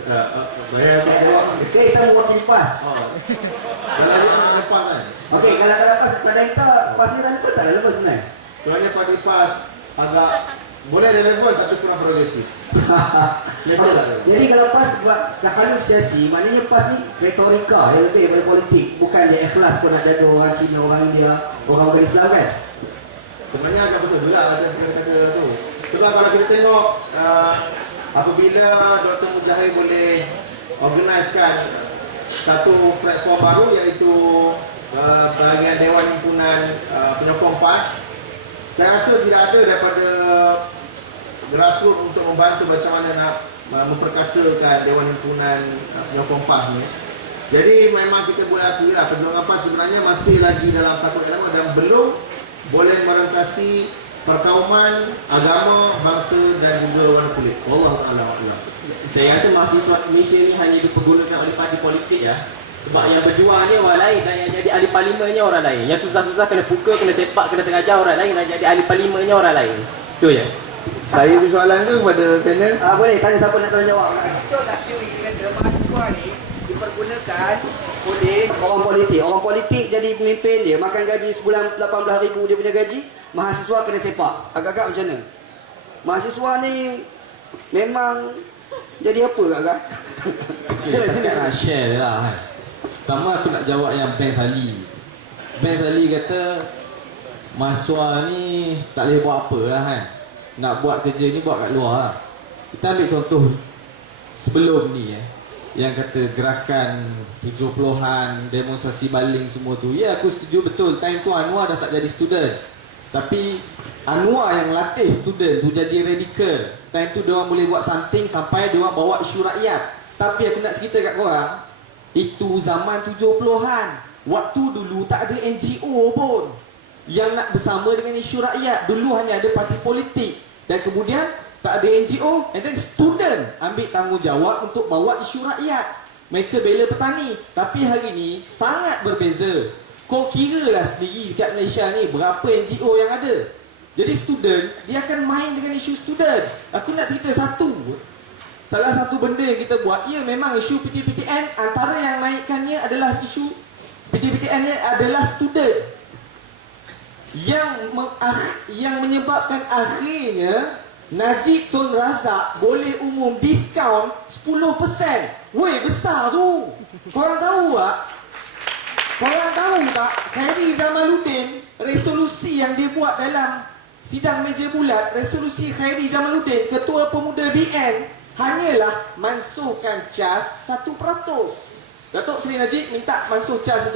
saya tak jawab. Okey, kita mewakili PAS. Kalau dia nak lepas kan. Okey, kalau tak PAS, pada kita PAS ni relevan tak relevan sebenarnya? Sebenarnya parti PAS agak boleh relevan tapi kurang progresif. Jadi kalau PAS buat kalkulasi, maknanya PAS ni retorika yang lebih daripada politik. Bukan dia ikhlas pun nak ada orang Cina, orang India, orang Islam kan? Sebenarnya agak betul juga ada kata-kata tu. Sebab kalau kita tengok apabila Dr. Mujahid boleh organisekan satu platform baru iaitu bahagian Dewan Himpunan Penyokong PAS, saya rasa tidak ada daripada grassroots untuk membantu macam mana nak memperkasakan Dewan Himpunan Penyokong PAS ni. Jadi memang kita boleh akui lah perjuangan PAS sebenarnya masih lagi dalam satu elemen dan belum boleh merentasi perkauman, agama, bangsa dan juga warna kulit. Wallahu ta'ala a'lam. Saya rasa mahasiswa Malaysia ni hanya dipergunakan oleh parti politik ya. Sebab yang berjuang ni orang lain dan yang jadi ahli parlimennya orang lain. Yang susah-susah kena pukul, kena sepak, kena tengajar orang lain dan jadi ahli parlimennya orang lain. Itu je. Saya ada soalan tu kepada panel. Boleh tanya siapa nak tanya jawab. Betul tak teori kata mahasiswa ni dipergunakan oleh orang politik. Orang politik jadi pemimpin dia, makan gaji sebulan 18,000 dia punya gaji, mahasiswa kena sepak. Agak-agak macam mana? Mahasiswa ni memang jadi apa agak? Setakat nak share lah kan. Pertama aku nak jawab yang Ben Sali. Ben Sali kata mahasiswa ni tak boleh buat apa lah kan. Nak buat kerja ni buat kat luar lah. Kita ambil contoh sebelum ni yang kata gerakan 70-an, demonstrasi baling semua tu. Ya, aku setuju betul. Time tu Anwar dah tak jadi student. Tapi Anwar yang latih student tu jadi radikal. Time tu diorang boleh buat something sampai diorang bawa isu rakyat. Tapi aku nak cerita kat korang, itu zaman 70-an. Waktu dulu tak ada NGO pun yang nak bersama dengan isu rakyat. Dulu hanya ada parti politik. Dan kemudian tak ada NGO, and then student ambil tanggungjawab untuk bawa isu rakyat. Mereka bela petani. Tapi hari ni sangat berbeza. Kau kira lah sendiri dekat Malaysia ni berapa NGO yang ada. Jadi student, dia akan main dengan isu student. Aku nak cerita salah satu benda yang kita buat, ya memang isu PTPTN, antara yang naikkannya adalah isu PTPTN ni adalah student. Yang menyebabkan akhirnya Najib Tun Razak boleh umum diskaun 10%. Weh, besar tu. Korang tahu tak? Khairi Jamaluddin, resolusi yang dia buat dalam sidang meja bulat, resolusi Khairi Jamaluddin, Ketua Pemuda BN, hanyalah mansuhkan CAS 1%. Datuk Seri Najib minta mansuh CAS 1%.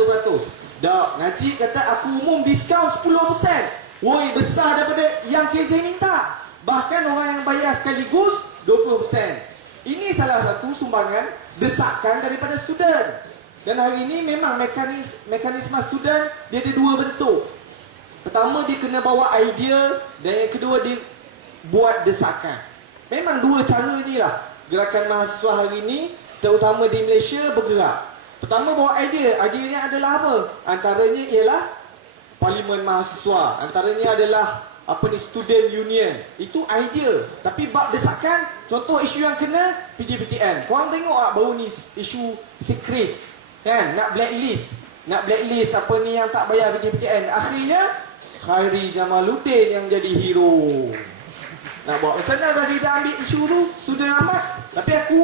Dok, Najib kata aku umum diskaun 10%. Woi, besar daripada yang KJ minta. Bahkan orang yang bayar sekaligus 20%. Ini salah satu sumbangan desakan daripada student. Dan hari ini memang mekanisme student dia ada dua bentuk. Pertama, dia kena bawa idea, dan yang kedua dia buat desakan. Memang dua cara ni lah gerakan mahasiswa hari ini, terutama di Malaysia, bergerak. Pertama, bawa idea. Ideanya adalah apa? Antaranya ialah Parlimen Mahasiswa. Antaranya adalah student union. Itu idea. Tapi bab desakan, contoh isu yang kena PTPTN. Korang tengok tak baru ni isu Sikris kan, nak blacklist apa ni yang tak bayar PTPTN. Akhirnya Khairi Jamaluddin yang jadi hero. Nak buat macam mana tadi dah ambil isu tu student amat. Tapi aku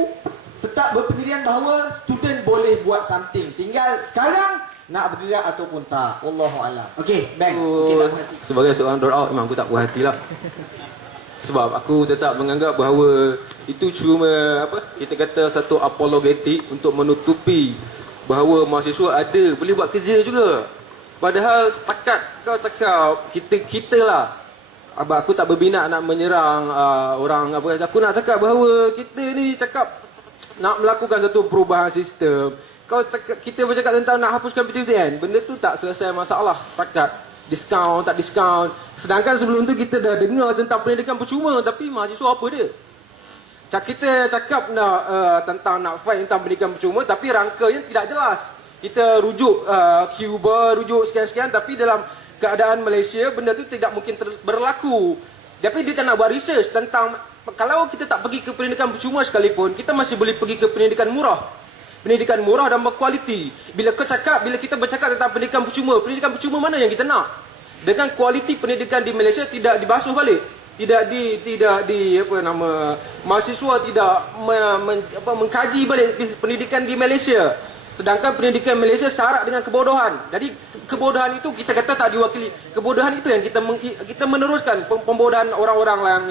tetap berpendirian bahawa student boleh buat something. Tinggal sekarang nak bergerak ataupun tak. Wallahu a'lam. Okey, Banks. Okey, tak berhati. Sebagai seorang drop out memang aku tak puas hati lah. Sebab aku tetap menganggap bahawa itu cuma apa? Kita kata satu apologetik untuk menutupi bahawa mahasiswa ada boleh buat kerja juga. Padahal setakat kau cakap kita lah. Abang aku tak berminat nak menyerang orang apa. Aku nak cakap bahawa kita ni cakap nak melakukan satu perubahan sistem. Kau cakap, kita bercakap tentang nak hapuskan PTPTN. Benda tu tak selesai masalah setakat diskaun tak diskaun. Sedangkan sebelum tu kita dah dengar tentang pendidikan percuma, tapi mahasiswa apa dia? Kita cakap nak tentang nak fight tentang pendidikan percuma, tapi rangkanya tidak jelas. Kita rujuk Cuba, rujuk sekian-sekian, tapi dalam keadaan Malaysia benda tu tidak mungkin berlaku. Tapi dia tak nak buat research tentang, kalau kita tak pergi ke pendidikan percuma sekalipun, kita masih boleh pergi ke pendidikan murah. Pendidikan murah dan berkualiti. Bila kita bercakap tentang pendidikan percuma mana yang kita nak? Dengan kualiti pendidikan di Malaysia tidak dibasuh balik. Tidak di apa nama, mahasiswa tidak mengkaji balik pendidikan di Malaysia. Sedangkan pendidikan Malaysia syarat dengan kebodohan. Jadi kebodohan itu kita kata tak diwakili. Kebodohan itu yang kita meneruskan pembodohan orang-orang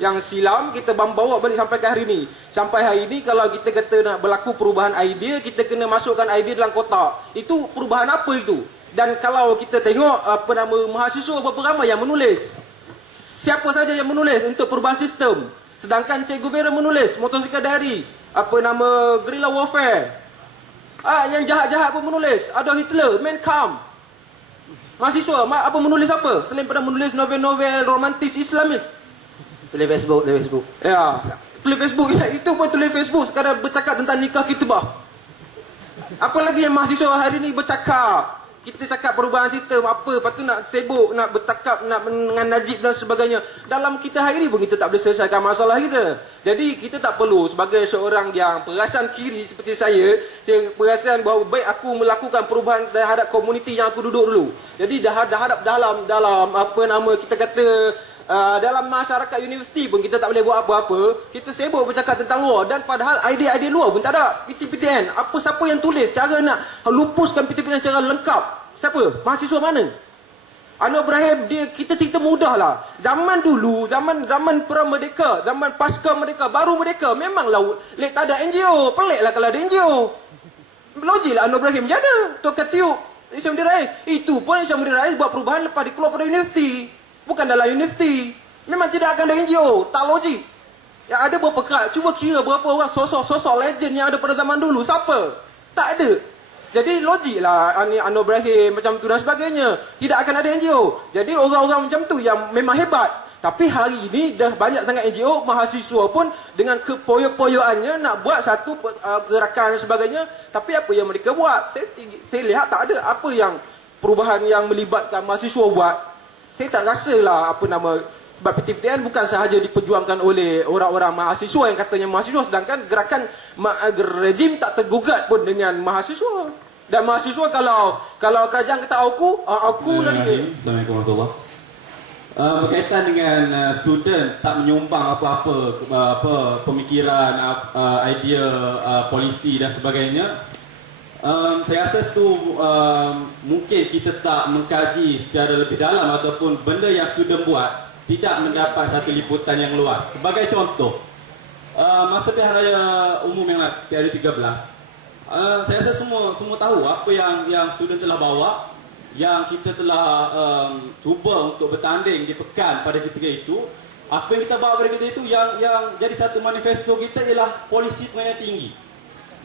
yang silam, kita bawa balik sampai ke hari ini. Sampai hari ini kalau kita kata nak berlaku perubahan idea, kita kena masukkan idea dalam kotak. Itu perubahan apa itu? Dan kalau kita tengok apa nama mahasiswa berapa ramai yang menulis. Siapa saja yang menulis untuk perubahan sistem? Sedangkan Che Guevara menulis motosikal dari apa nama guerrilla warfare. Yang jahat-jahat pun menulis. Adolf Hitler, Mein Kampf. Mahasiswa apa menulis apa? Selain pada menulis novel-novel romantis Islamis. Tulis Facebook. Ya, tulis Facebook. Ya, itu pun tulis Facebook sekadar bercakap tentang nikah kitbah. Apa lagi yang mahasiswa hari ni bercakap? Kita cakap perubahan sistem apa, lepas tu nak sibuk, nak bercakap, nak dengan Najib dan sebagainya. Dalam kita hari ni pun kita tak boleh selesaikan masalah kita. Jadi kita tak perlu sebagai seorang yang perasan kiri seperti saya perasan bahawa baik aku melakukan perubahan terhadap komuniti yang aku duduk dulu. Jadi dah hadap dalam apa nama kita kata dalam masyarakat universiti pun kita tak boleh buat apa-apa. Kita sibuk bercakap tentang luar dan padahal idea-idea luar pun tak ada. PTPTN, siapa yang tulis cara nak lupuskan PTPTN secara lengkap? Siapa? Mahasiswa mana? Anwar Ibrahim, kita cerita mudah lah. Zaman dulu, zaman pra-merdeka, zaman pasca merdeka, baru merdeka, memanglah tak ada NGO. Pelik lah kalau ada NGO. Logik lah Anwar Ibrahim jana. Tukar tiup Isyamuddin Rais. Itu pun Isyamuddin Rais buat perubahan lepas dikeluar pada universiti. Bukan dalam universiti. Memang tidak akan ada NGO. Tak logik. Yang ada berapa cuba kira berapa orang sosok legend yang ada pada zaman dulu. Siapa? Tak ada. Jadi logiklah Anwar Ibrahim macam tu dan sebagainya. Tidak akan ada NGO. Jadi orang-orang macam tu yang memang hebat. Tapi hari ini dah banyak sangat NGO, mahasiswa pun dengan kepoyo-poyoannya nak buat satu gerakan dan sebagainya. Tapi apa yang mereka buat? Saya lihat tak ada apa yang perubahan yang melibatkan mahasiswa buat. Saya tak rasalah apa nama sebab PTPTN bukan sahaja diperjuangkan oleh orang-orang mahasiswa yang katanya mahasiswa, sedangkan gerakan rejim tak tergugat pun dengan mahasiswa. Dan mahasiswa kalau kerajaan kata aku lah dia. Assalamualaikum warahmatullahi wabarakatuh. Berkaitan dengan student tak menyumbang apa pemikiran, idea polisi dan sebagainya. Saya rasa tu mungkin kita tak mengkaji secara lebih dalam ataupun benda yang student buat tidak mendapat satu liputan yang luas. Sebagai contoh, masa pilihan raya umum yang PRU 13, saya rasa semua tahu apa yang student telah bawa, yang kita telah cuba untuk bertanding di pekan pada ketika itu. Apa yang kita bawa pada ketika itu yang jadi satu manifesto kita ialah polisi pengajian tinggi.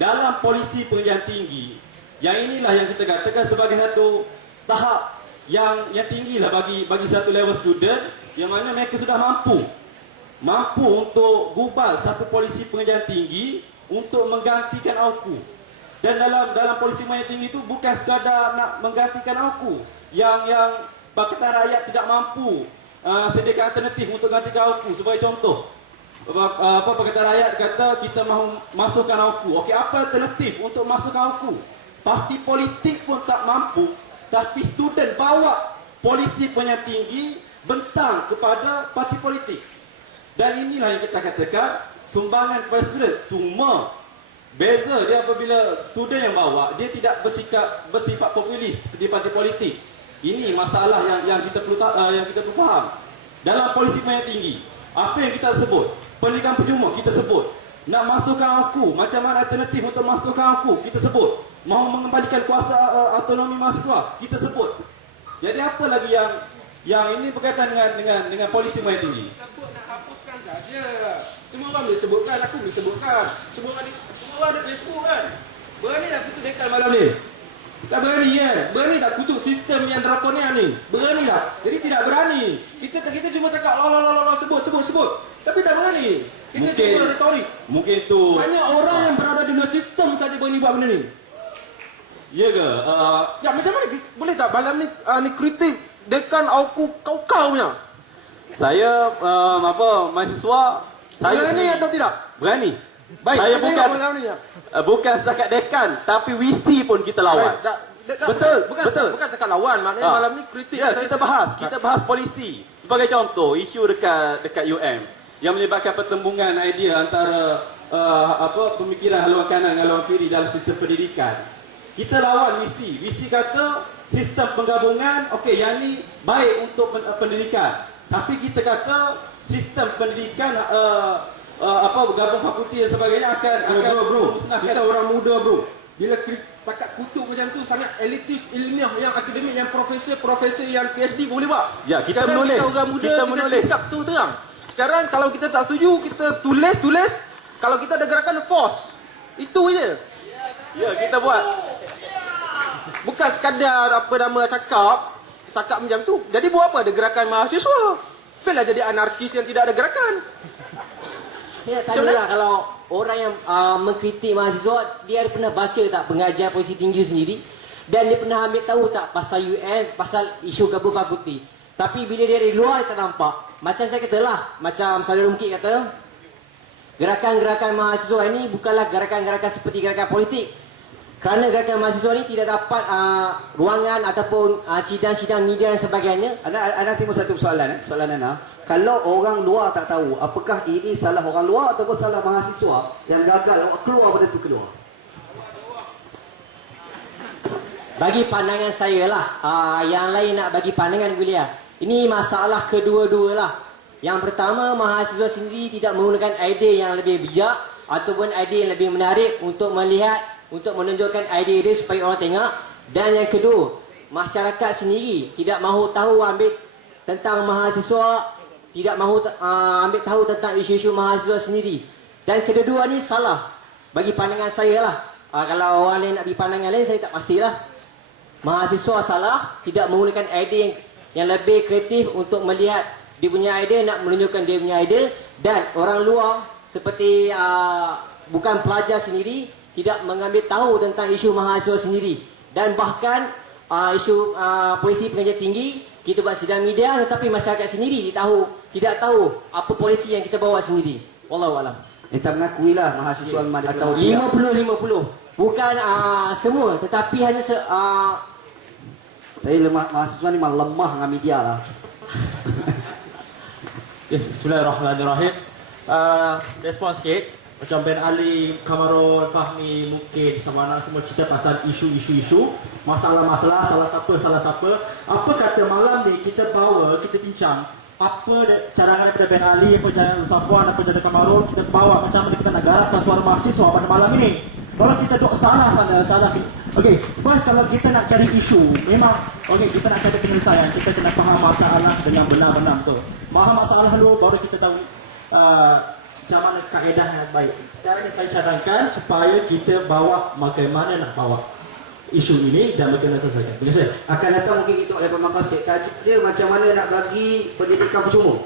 Dalam polisi pengajian tinggi, yang inilah yang kita katakan sebagai satu tahap yang tinggilah bagi satu level student, yang mana mereka sudah mampu untuk gubal satu polisi pengajian tinggi untuk menggantikan AUKU. Dan dalam polisi pengajian tinggi itu bukan sekadar nak menggantikan AUKU, yang Pakatan Rakyat tidak mampu sediakan alternatif untuk gantikan AUKU. Sebagai contoh, Pakatan Rakyat kata kita mahu masukkan AUKU. Okey, apa alternatif untuk masukkan AUKU? Parti politik pun tak mampu, tapi student bawa polisi pengajian tinggi bentang kepada parti politik. Dan inilah yang kita katakan sumbangan kepada student. Cuma beza dia apabila student yang bawa, dia tidak bersifat populis seperti parti politik. Ini masalah yang kita perlu faham. Dalam polisi pengajian tinggi, apa yang kita sebut? pendidikan percuma, kita sebut. Nak masukkan aku, macam mana alternatif untuk masukkan aku, kita sebut. Mahu mengembalikan kuasa autonomi mahasiswa, kita sebut. Jadi apa lagi yang ini berkaitan dengan polisi main tinggi? Sebut nak hapuskan saja. Semua orang boleh sebutkan, aku boleh sebutkan. Semua orang ada Facebook kan. Berani tak kutuk dekan malam ni? Tak berani kan? Berani tak kutuk sistem yang drakonian ni? Berani tak? Jadi tidak berani. Kita cuma cakap sebut. Tapi tak berani. Kita cuma retorik. Mungkin tu Banyak orang yang berada di luar sistem saja berani buat benda ni. ya ke? Ya macam mana boleh tak malam ni ni kritik dekan aku kau punya? Saya mahasiswa saya Berani sendiri- atau tidak? Berani. Baik, Saya kita bukan tengok malam ni ya. bukan setakat dekan, tapi WISI pun kita lawan. Betul. Bukan cakap lawan, maknanya malam ni kritik. Ya, Saya- kita bahas polisi. Sebagai contoh, isu dekat UM yang melibatkan pertembungan idea antara pemikiran haluan kanan dan haluan kiri dalam sistem pendidikan. Kita lawan WISI. WISI kata sistem penggabungan, okey, yang ni baik untuk pendidikan. Tapi kita kata sistem pendidikan gabung fakulti dan sebagainya akan Bro, memusnahkan. kita orang muda bro. Bila setakat kutuk macam tu sangat elitis ilmiah yang akademik yang profesor yang PhD boleh buat. Ya, kita Sekarang menulis. Kita orang muda Kita kita menulis. cakap tu terang. Sekarang kalau kita tak setuju kita tulis. Kalau kita ada gerakan force. Itu je. Ya, kita buat. Bukan sekadar apa nama cakap macam tu. Jadi buat apa ada gerakan mahasiswa? Bila jadi anarkis yang tidak ada gerakan. Saya nak tanya lah, kalau orang yang mengkritik mahasiswa, dia ada pernah baca tak pengajian polisi tinggi sendiri? Dan dia pernah ambil tahu tak pasal UN, pasal isu gabung fakulti? Tapi bila dia dari luar, dia tak nampak. Macam saya katalah, macam saudara Mukit kata, gerakan-gerakan mahasiswa ini bukanlah gerakan-gerakan seperti gerakan politik. Kerana gerakan mahasiswa ini tidak dapat ruangan ataupun sidang-sidang media dan sebagainya. Ana timbul satu soalan Ana. Kalau orang luar tak tahu, apakah ini salah orang luar ataupun salah mahasiswa yang gagal keluar pada tu keluar? Bagi pandangan saya lah, yang lain nak bagi pandangan boleh lah. Ini masalah kedua-dua lah. Yang pertama, mahasiswa sendiri tidak menggunakan idea yang lebih bijak ataupun idea yang lebih menarik untuk melihat, untuk menunjukkan idea dia supaya orang tengok. Dan yang kedua, masyarakat sendiri tidak mahu tahu ambil tentang mahasiswa, tidak mahu ambil tahu tentang isu-isu mahasiswa sendiri. Dan kedua-dua ni salah. Bagi pandangan saya lah. Kalau orang lain nak bagi pandangan lain, saya tak pastilah. Mahasiswa salah, tidak menggunakan idea yang lebih kreatif untuk melihat dia punya idea, nak menunjukkan dia punya idea. Dan orang luar seperti bukan pelajar sendiri, tidak mengambil tahu tentang isu mahasiswa sendiri. Dan bahkan isu polisi pengajian tinggi, kita buat sidang media, tetapi masyarakat sendiri tidak tahu apa polisi yang kita bawa sendiri. Wallahualam. Kita mengakuilah mahasiswa memang ada Atau tahu 50-50. Bukan semua, tetapi hanya Tapi mahasiswa ni memang lemah dengan media lah. Bismillahirrahmanirrahim. Respon sikit. Macam Ben Ali, Kamarul, Fahmi, mungkin sama anak semua cerita pasal isu-isu, masalah-masalah, salah siapa. Apa kata malam ni kita bawa, kita bincang apa cadangan daripada Ben Ali, apa cadangan Safwan, apa cadangan Kamarul, kita bawa macam mana kita nak garapkan suara mahasiswa pada malam ini. Kalau kita duk salah sini. Okey, first kalau kita nak cari isu, memang kita nak cari penyelesaian, kita kena faham masalah dengan benar-benar tu. Faham masalah dulu baru kita tahu macam mana kaedah yang baik. Cara yang saya cadangkan supaya kita bawa bagaimana nak bawa isu ini dan bagaimana selesaikan. Terima kasih. Akan datang mungkin kita oleh pemangkas tajuk dia macam mana nak bagi pendidikan percuma.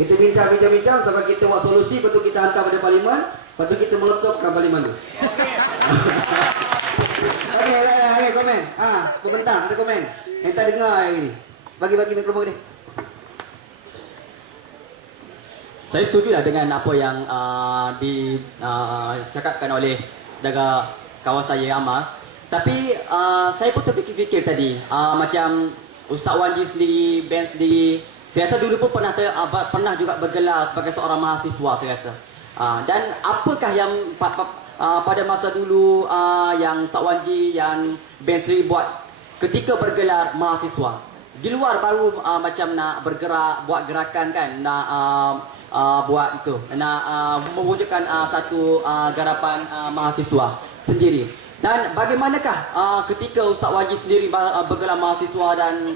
Kita bincang sampai kita buat solusi, lepas tu kita hantar pada parlimen, lepas tu kita meletupkan parlimen tu. Okey, komen. Komentar, ada komen. Yang tak dengar yang ini. Bagi mikrofon dia. Saya setuju lah dengan apa yang dicakapkan oleh saudara kawan saya Amal. Tapi saya pun terfikir-fikir tadi, macam Ustaz Wan Ji sendiri, Ben sendiri, saya rasa dulu pun pernah juga bergelar sebagai seorang mahasiswa saya rasa. Dan apakah yang pada masa dulu yang Ustaz Wan Ji, yang Ben sendiri buat ketika bergelar mahasiswa? di luar baru macam nak bergerak, buat gerakan kan, nak buat itu, nak mewujudkan satu garapan mahasiswa sendiri. Dan bagaimanakah ketika Ustaz Waji sendiri bergerak mahasiswa dan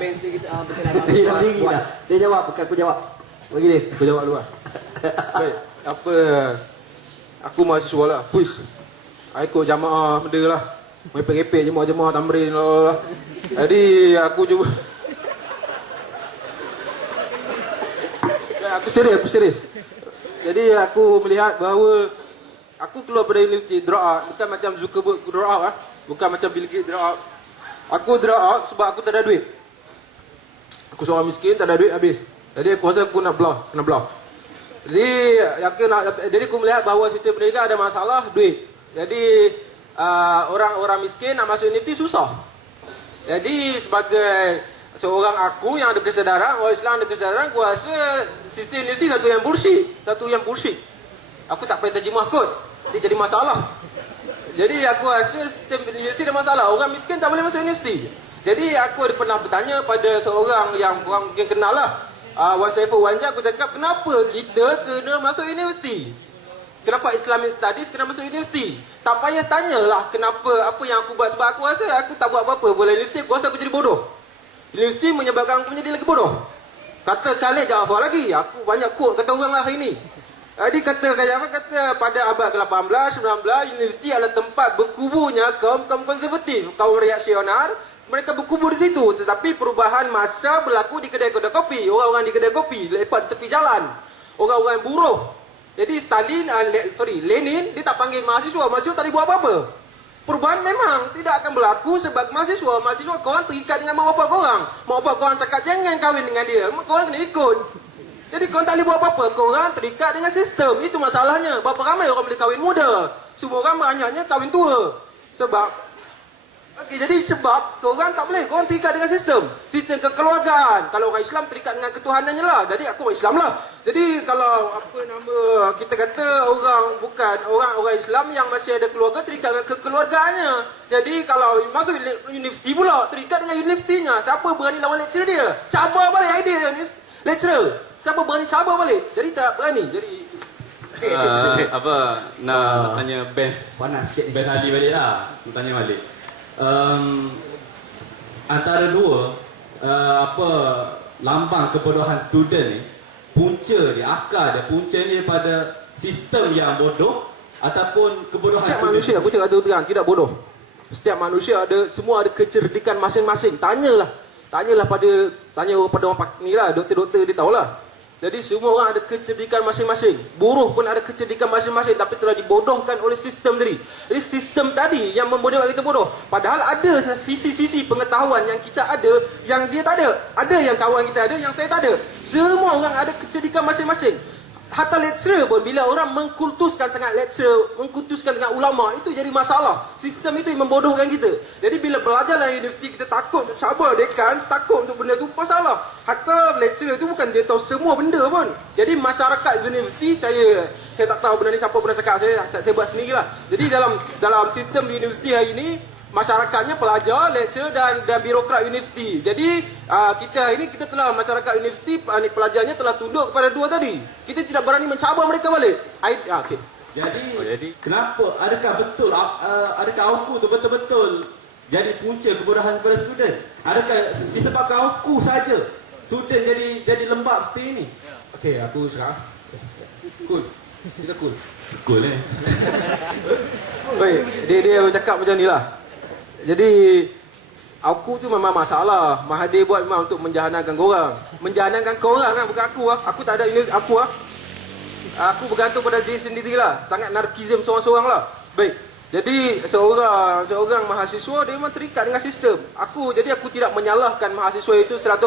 Ben sendiri bergerak Dia dah mahasiswa? diri dah. Dia jawab, bukan aku jawab. Bagi dia. Aku jawab dulu lah. Baik, apa aku mahasiswa lah. Push. Aku ikut jamaah benda lah. Merepek-repek jemaah-jemaah tamrin lah. Jadi aku cuba. Aku serius. Jadi aku melihat bahawa aku keluar dari universiti drop out, bukan macam Zuckerberg drop out lah. Bukan macam Bill Gates drop out. Aku drop out sebab aku tak ada duit. Aku seorang miskin, tak ada duit habis. Jadi aku rasa aku kena belah. Jadi aku melihat bahawa sistem pendidikan ada masalah duit. Jadi orang-orang miskin nak masuk universiti susah. Jadi sebagai seorang aku yang ada kesedaran, orang Islam ada kesedaran, aku rasa sistem universiti satu yang bullshit. Aku tak payah terjemah kod. Jadi masalah. Jadi aku rasa sistem universiti ada masalah. Orang miskin tak boleh masuk universiti. Jadi aku ada pernah bertanya pada seorang yang korang mungkin kenal lah, Wan Saiful Wanja, aku cakap kenapa kita kena masuk universiti? Kenapa Islamic Studies kena masuk universiti? Tak payah tanyalah kenapa, apa yang aku buat. Sebab aku rasa aku tak buat apa-apa. Boleh universiti, aku rasa aku jadi bodoh. Universiti menyebabkan aku menjadi lagi bodoh. Kata Khalid Jaafar lagi, aku banyak quote kata orang lah hari ni. Jadi kata pada abad ke-18, 19, universiti adalah tempat berkuburnya kaum-kaum konservatif, kaum reaksioner. Mereka berkubur di situ. Tetapi perubahan masa berlaku di kedai-kedai kopi. Orang-orang di kedai kopi, lepak tepi jalan. Orang-orang buruh. Jadi Lenin, dia tak panggil mahasiswa tak boleh buat apa-apa. Perubahan memang tidak akan berlaku sebab mahasiswa korang terikat dengan mak bapak korang. Mak bapak korang cakap jangan kahwin dengan dia, korang kena ikut. Jadi korang tak boleh buat apa-apa, korang terikat dengan sistem. Itu masalahnya. Berapa ramai orang boleh kahwin muda? Semua orang banyaknya kahwin tua. Sebab korang tak boleh, korang terikat dengan sistem kekeluargaan. Kalau orang Islam terikat dengan ketuhanannya lah. Jadi aku orang Islam lah. Jadi kalau kita kata orang Islam yang masih ada keluarga terikat dengan kekeluargaannya. Jadi kalau masuk universiti pula terikat dengan universitinya. Siapa berani lawan lecturer dia? Cabar balik idea lecturer. Siapa berani cabar balik? Jadi tak berani. Jadi nak tanya Ben Panas sikit ni. Ben Ali balik lah. Nak tanya balik. Antara dua lambang kebodohan student ni, akar dia punca ni pada sistem yang bodoh ataupun kebodohan setiap student. manusia, aku cakap terang, tidak bodoh. Setiap manusia semua ada kecerdikan masing-masing. Tanyalah pada orang ni lah, doktor-doktor dia tahulah. Jadi semua orang ada kecerdikan masing-masing. Buruh pun ada kecerdikan masing-masing, tapi telah dibodohkan oleh sistem tadi. Jadi sistem tadi yang membodohkan kita bodoh. Padahal ada sisi-sisi pengetahuan yang kita ada, yang dia tak ada. Ada yang kawan kita ada, yang saya tak ada. Semua orang ada kecerdikan masing-masing. Hatta lecturer pun, bila orang mengkultuskan sangat lecturer, mengkultuskan dengan ulama, itu jadi masalah. Sistem itu yang membodohkan kita. Jadi bila belajar dalam universiti, kita takut untuk cabar dekan, takut untuk benda tu, masalah. Hatta lecturer tu bukan dia tahu semua benda pun. Jadi masyarakat universiti, saya tak tahu benda ni siapa pernah cakap, saya buat sendirilah. Jadi dalam sistem di universiti hari ini, masyarakatnya pelajar, lecturer dan birokrat universiti. Jadi kita telah masyarakat universiti, pelajarnya telah tunduk kepada dua tadi. Kita tidak berani mencabar mereka balik. Okay. Jadi kenapa? Adakah Auku tu betul-betul jadi punca kebodohan kepada student? Adakah disebabkan Auku saja student jadi lembab seperti ini? Okey, aku sekarang. Cool. Kita cool. Cool Baik, dia bercakap macam ni lah. Jadi aku tu memang masalah. Mahathir buat memang untuk menjahanamkan korang. Menjahanamkan korang lah, bukan aku lah. Aku tak ada ini aku lah. Aku bergantung pada diri sendirilah. Sangat narkism seorang-seorang lah. Baik. Jadi seorang mahasiswa dia memang terikat dengan sistem. Aku tidak menyalahkan mahasiswa itu 100%.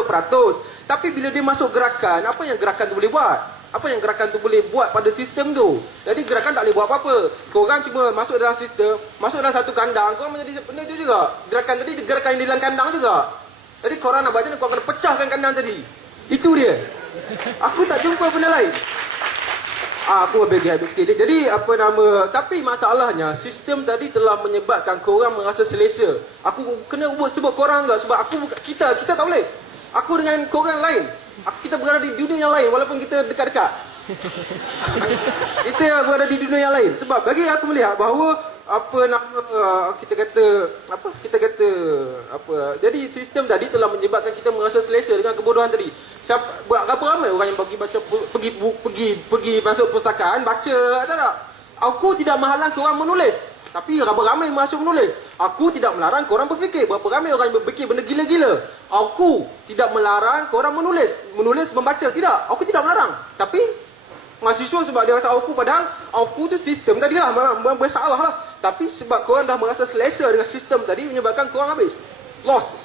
Tapi bila dia masuk gerakan, apa yang gerakan tu boleh buat? Apa yang gerakan tu boleh buat pada sistem tu? Jadi gerakan tak boleh buat apa-apa. Korang cuma masuk dalam sistem, masuk dalam satu kandang, korang menjadi benda tu juga. Gerakan tadi gerakan yang di dalam kandang juga. Jadi korang nak baca ni, korang kena pecahkan kandang tadi. Itu dia. Aku tak jumpa benda lain. Aku habis sikit. Jadi apa nama, tapi masalahnya sistem tadi telah menyebabkan korang merasa selesa. Aku kena sebut korang juga sebab kita tak boleh. Aku dengan korang lain. Kita berada di dunia yang lain walaupun kita dekat-dekat. Kita berada di dunia yang lain. Sebab bagi aku melihat bahawa jadi sistem tadi telah menyebabkan kita merasa selesa dengan kebodohan tadi. Berapa ramai orang yang pergi masuk perpustakaan baca, tak? Aku tidak menghalang korang menulis, tapi berapa ramai masuk menulis. Aku tidak melarang korang berfikir. Berapa ramai orang yang berfikir benda gila-gila. Aku tidak melarang korang menulis membaca, tidak. Aku tidak melarang. Tapi mahasiswa sebab dia rasa aku, padahal aku tu sistem tadi lah bersalah lah. Tapi sebab korang dah merasa selesa dengan sistem tadi menyebabkan korang habis lost.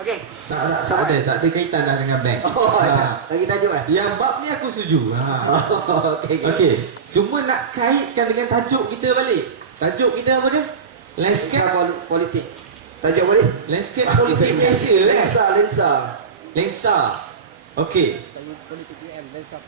Okey. Tak ada kaitan dah dengan bank. Lagi tajuk kan? Yang bab ni aku setuju. Okey. Cuma nak kaitkan dengan tajuk kita balik. Tajuk kita apa dia? Landscape politik. Tajuk apa dia? Landscape politik Malaysia. Lensa. Okey.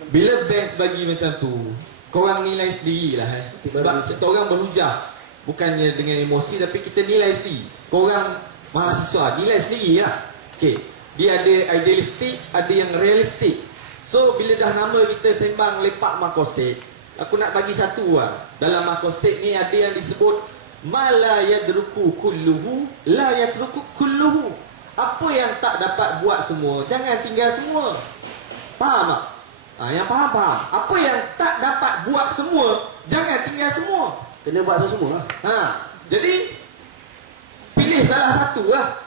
Bila best bagi macam tu, korang nilai sendirilah. Sebab kita orang berhujah, bukannya dengan emosi, tapi kita nilai sendiri. Korang mahasiswa nilai sendiri lah. Okay. Dia ada idealistik, ada yang realistik. So bila dah nama kita sembang lepak makosek, aku nak bagi satu lah. Dalam makosek ni ada yang disebut mala yadruku kulluhu la yatruku kulluhu. Apa yang tak dapat buat semua, jangan tinggal semua. Faham tak? Yang faham. Apa yang tak dapat buat semua, jangan tinggal semua. Kena buat tu semua. Jadi pilih salah satu lah.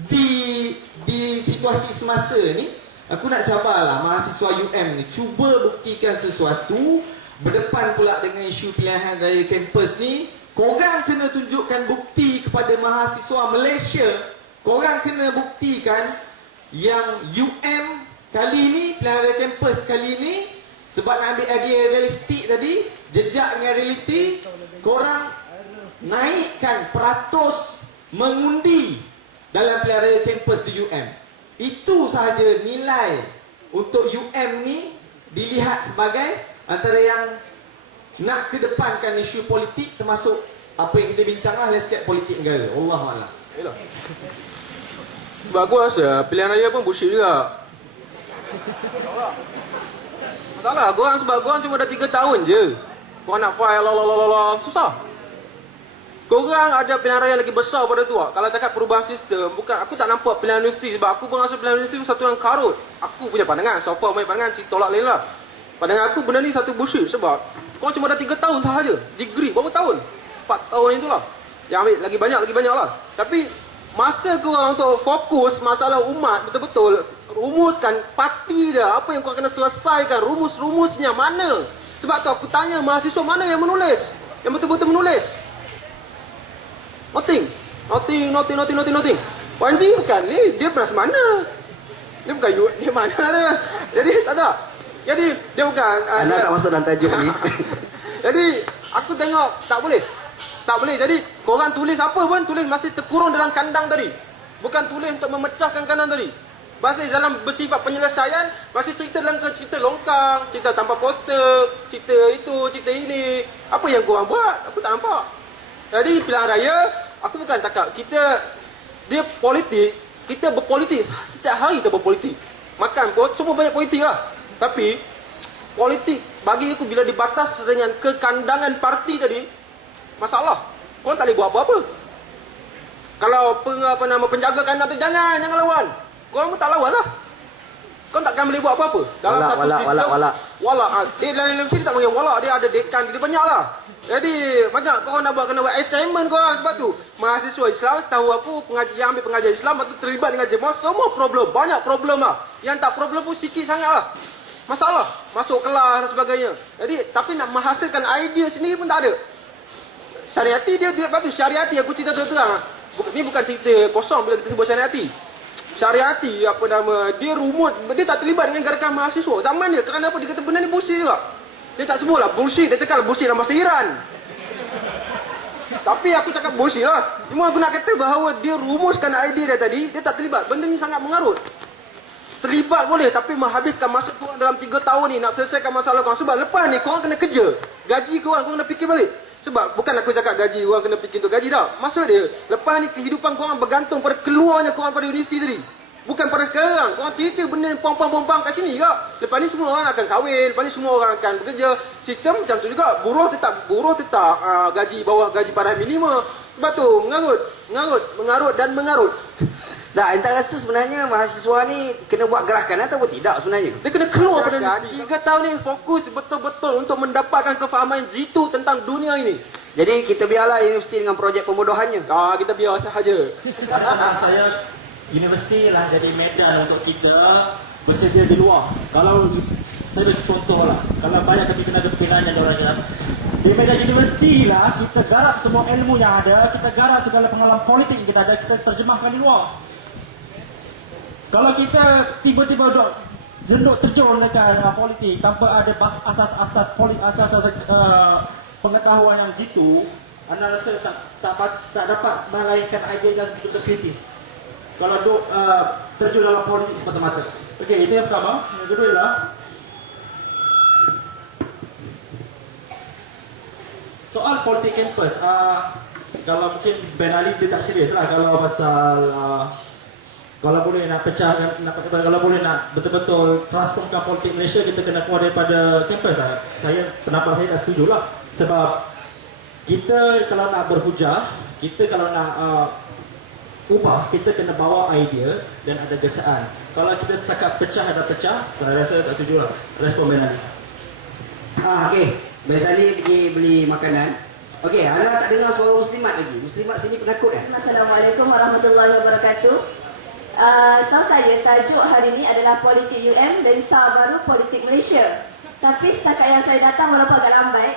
Di situasi semasa ni, aku nak cabarlah mahasiswa UM ni, cuba buktikan sesuatu. Berdepan pula dengan isu pilihan raya kampus ni, korang kena tunjukkan bukti kepada mahasiswa Malaysia. Korang kena buktikan yang UM kali ni, pilihan raya kampus kali ni, sebab nak ambil idea realistik tadi, jejak dengan realiti, korang naikkan peratus mengundi dalam pilihan raya kampus di UM. Itu sahaja nilai untuk UM ni dilihat sebagai antara yang nak kedepankan isu politik, termasuk apa yang kita bincanglah, landscape politik negara. Allahuakbar. Sebab aku rasa pilihan raya pun bullshit juga. Masalah korang sebab korang cuma dah 3 tahun je. Korang nak file susah. Korang ada pilihan raya lagi besar pada tu. Kalau cakap perubahan sistem, bukan, aku tak nampak pilihan universiti sebab aku pun rasa pilihan universiti satu yang karut. Aku punya pandangan, siapa punya pandangan, tolak lain lah. Pandangan aku benda ni satu bullshit sebab korang cuma dah 3 tahun sahaja. Degree berapa tahun? 4 tahun itulah. Yang ambil lagi banyak lah. Tapi masa korang untuk fokus masalah umat betul-betul, rumuskan parti dia, apa yang kau kena selesaikan, rumus-rumusnya mana. Sebab tu aku tanya mahasiswa mana yang menulis, yang betul-betul menulis. Nothing. Wanji bukan ni, dia beras mana? Dia bukan dia mana dia. Jadi tak ada. Jadi dia bukan Anda tak masuk dalam tajuk ni. Jadi aku tengok tak boleh. Jadi korang tulis apa pun, tulis masih terkurung dalam kandang tadi. Bukan tulis untuk memecahkan kandang tadi. Masih dalam bersifat penyelesaian, masih cerita dalam cerita longkang, cerita tanpa poster, cerita itu, cerita ini. Apa yang korang buat? Aku tak nampak. Jadi pilihan raya, aku bukan cakap dia politik, kita berpolitik. Setiap hari kita berpolitik. Makan pun semua banyak politik lah. Tapi politik bagi aku bila dibatas dengan kekandangan parti tadi, masalah. Korang tak boleh buat apa-apa. Kalau penjaga kandang tu jangan lawan. Korang pun tak lawan lah. Korang takkan boleh buat apa-apa. Dalam satu sistem walak. Dia dalam universiti tak panggil walak, dia ada dekan, dia banyak lah. Jadi banyak korang nak kena buat assignment korang. Sebab tu mahasiswa Islam setahu aku yang ambil pengajian Islam atau terlibat dengan jemaah, semua problem, banyak problem lah. Yang tak problem pun sikit sangat lah. Masalah masuk kelas dan sebagainya. Jadi tapi nak menghasilkan idea sendiri pun tak ada. Syariati dia lepas tu syariati aku cerita terang. Ni bukan cerita kosong bila kita sebut syariati. Syariati dia rumut, dia tak terlibat dengan gerakan mahasiswa. Zaman dia kerana apa dia kata benda ni bullshit juga. Dia tak sebutlah bullshit, dia cakap bullshit dalam bahasa Iran. Tapi aku cakap bullshit lah. Cuma aku nak kata bahawa dia rumuskan idea dia tadi, dia tak terlibat. Benda ni sangat mengarut. terlibat boleh, tapi menghabiskan masa korang dalam 3 tahun ni nak selesaikan masalah korang. Sebab lepas ni korang kena kerja. Gaji korang kena fikir balik. Sebab bukan aku cakap gaji, orang kena fikir untuk gaji tak. Maksud dia, lepas ni kehidupan korang bergantung pada keluarnya korang pada universiti tadi. Bukan pada sekarang. Korang cerita benda pompang-pompang kat sini kak. Lepas ni semua orang akan kahwin, lepas ni semua orang akan bekerja. Sistem macam tu juga. Buruh tetap gaji bawah gaji parah minimum. Sebab tu mengarut dan mengarut. Dah, anda rasa sebenarnya mahasiswa ni kena buat gerakan ataupun tidak sebenarnya? Dia kena keluar pada 3 tahun ni fokus betul-betul untuk mendapatkan kefahaman jitu tentang dunia ini. Jadi kita biarlah universiti dengan projek pemudahannya. Kita biar sahaja. Saya universiti lah jadi medan untuk kita bersedia di luar. Kalau saya beri contoh lah, kalau banyak kepimpinan-kepimpinan yang diorang di medan universiti lah, kita garap semua ilmu yang ada, kita garap segala pengalaman politik yang kita ada, kita terjemahkan di luar. Kalau kita tiba-tiba jenduk terjun dekat politik tanpa ada asas-asas pengetahuan yang jitu, anda rasa tak dapat melahirkan idea yang betul-betul kritis. Kalau terjun dalam politik semata-mata. Okey, itu yang pertama. Yang kedua ialah soal politik kampus. Kalau mungkin Ben Ali dia tak serius lah kalau pasal kalau boleh nak pecahkan, kalau boleh nak betul-betul transformkan politik Malaysia, kita kena keluar daripada kampus lah. Saya pendapat saya tak setuju lah. Sebab kita kalau nak berhujah, kita kalau nak ubah, kita kena bawa idea dan ada gesaan. Kalau kita setakat pecah ada pecah, saya rasa tak setuju lah. Respon Ben Ali. Okey. Ben Ali pergi beli makanan. Okey, anda tak dengar suara muslimat lagi. Muslimat sini penakut kan? Assalamualaikum warahmatullahi wabarakatuh. Setahu saya tajuk hari ini adalah Politik UM dan Lensa Baru Politik Malaysia. Tapi setakat yang saya datang walaupun agak lambat,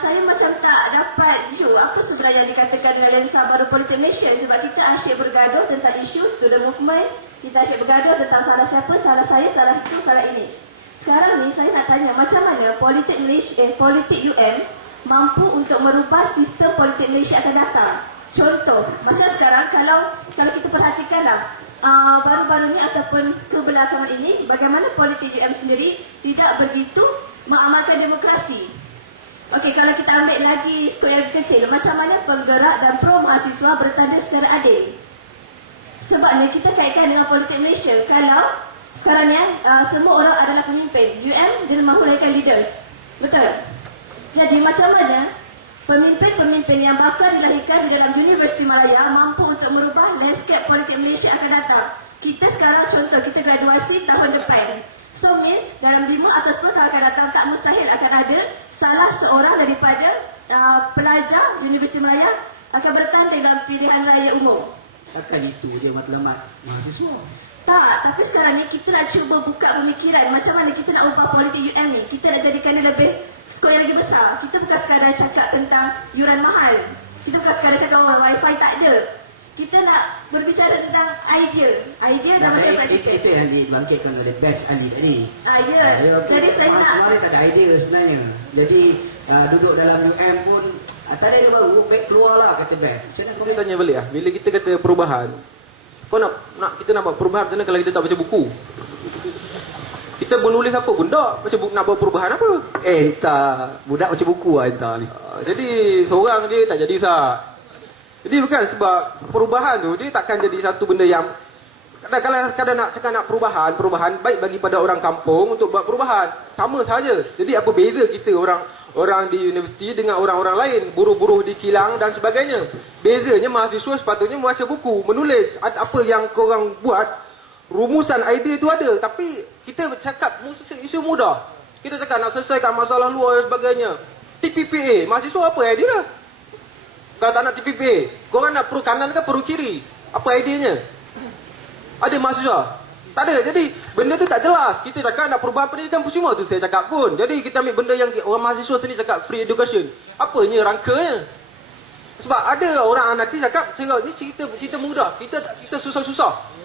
saya macam tak dapat view apa sebenarnya yang dikatakan dengan Lensa Baru Politik Malaysia. Sebab kita asyik bergaduh tentang isu student movement, kita asyik bergaduh tentang salah siapa, salah saya, salah itu, salah ini. Sekarang ni saya nak tanya macam mana politik Malaysia, politik UM mampu untuk merubah sistem politik Malaysia akan datang. Contoh, macam sekarang kalau kita perhatikanlah baru-baru ni ataupun kebelakangan ini, bagaimana politik UM sendiri tidak begitu mengamalkan demokrasi. Okey, kalau kita ambil lagi skop yang kecil, macam mana penggerak dan pro mahasiswa bertanda secara adil. Sebabnya kita kaitkan dengan politik Malaysia. Kalau sekarang ni semua orang adalah pemimpin, UM dia mahu lahirkan leaders. Betul? Jadi macam mana pemimpin-pemimpin yang bakal dilahirkan di dalam Universiti Malaya mampu untuk merubah landscape politik Malaysia akan datang. Kita sekarang contoh, kita graduasi tahun depan. So means dalam 5 atau 10 tahun akan datang tak mustahil akan ada salah seorang daripada pelajar Universiti Malaya akan bertanding dalam pilihan raya umum. Takkan itu dia matlamat mahasiswa. Tak, tapi sekarang ni kita nak cuba buka pemikiran macam mana kita nak ubah politik UM ni. Kita nak jadikan dia lebih skop yang lagi besar. Kita bukan sekadar cakap tentang yuran mahal. Kita bukan sekadar cakap wifi tak ada. Kita nak berbicara tentang idea. Idea dan macam praktikal. Itu yang dibangkitkan oleh best Ali tadi. Ya. Jadi saya nak mahasiswa dia tak ada idea sebenarnya. Jadi duduk dalam UM pun tak ada yang baru, baik keluarlah kata best. Kita tanya balik lah, bila kita kata perubahan, kau kita nak buat perubahan macam mana kalau kita tak baca buku? Kita menulis apa pun tak, nak buat perubahan apa? Entah, budak baca buku lah entah ni. Jadi seorang dia tak jadi sah. Jadi bukan sebab perubahan tu dia takkan jadi satu benda yang kadang-kadang nak cakap nak perubahan baik bagi pada orang kampung untuk buat perubahan. Sama saja. Jadi apa beza kita orang di universiti dengan orang-orang lain, buruh-buruh di kilang dan sebagainya. Bezanya mahasiswa sepatutnya membaca buku, menulis apa yang korang buat. Rumusan idea itu ada, tapi kita cakap isu mudah. Kita cakap nak selesaikan masalah luar dan sebagainya. TPPA, mahasiswa apa idea dah? Kalau tak nak TPPA, korang nak perlu kanan ke perlu kiri? Apa idenya? Ada mahasiswa? Tak ada. Jadi benda tu tak jelas. Kita cakap nak perubahan pendidikan semua tu saya cakap pun. Jadi kita ambil benda yang orang mahasiswa sendiri cakap free education. Apanya rangkanya? Sebab ada orang anarkis cakap ni cerita mudah. Kita susah-susah.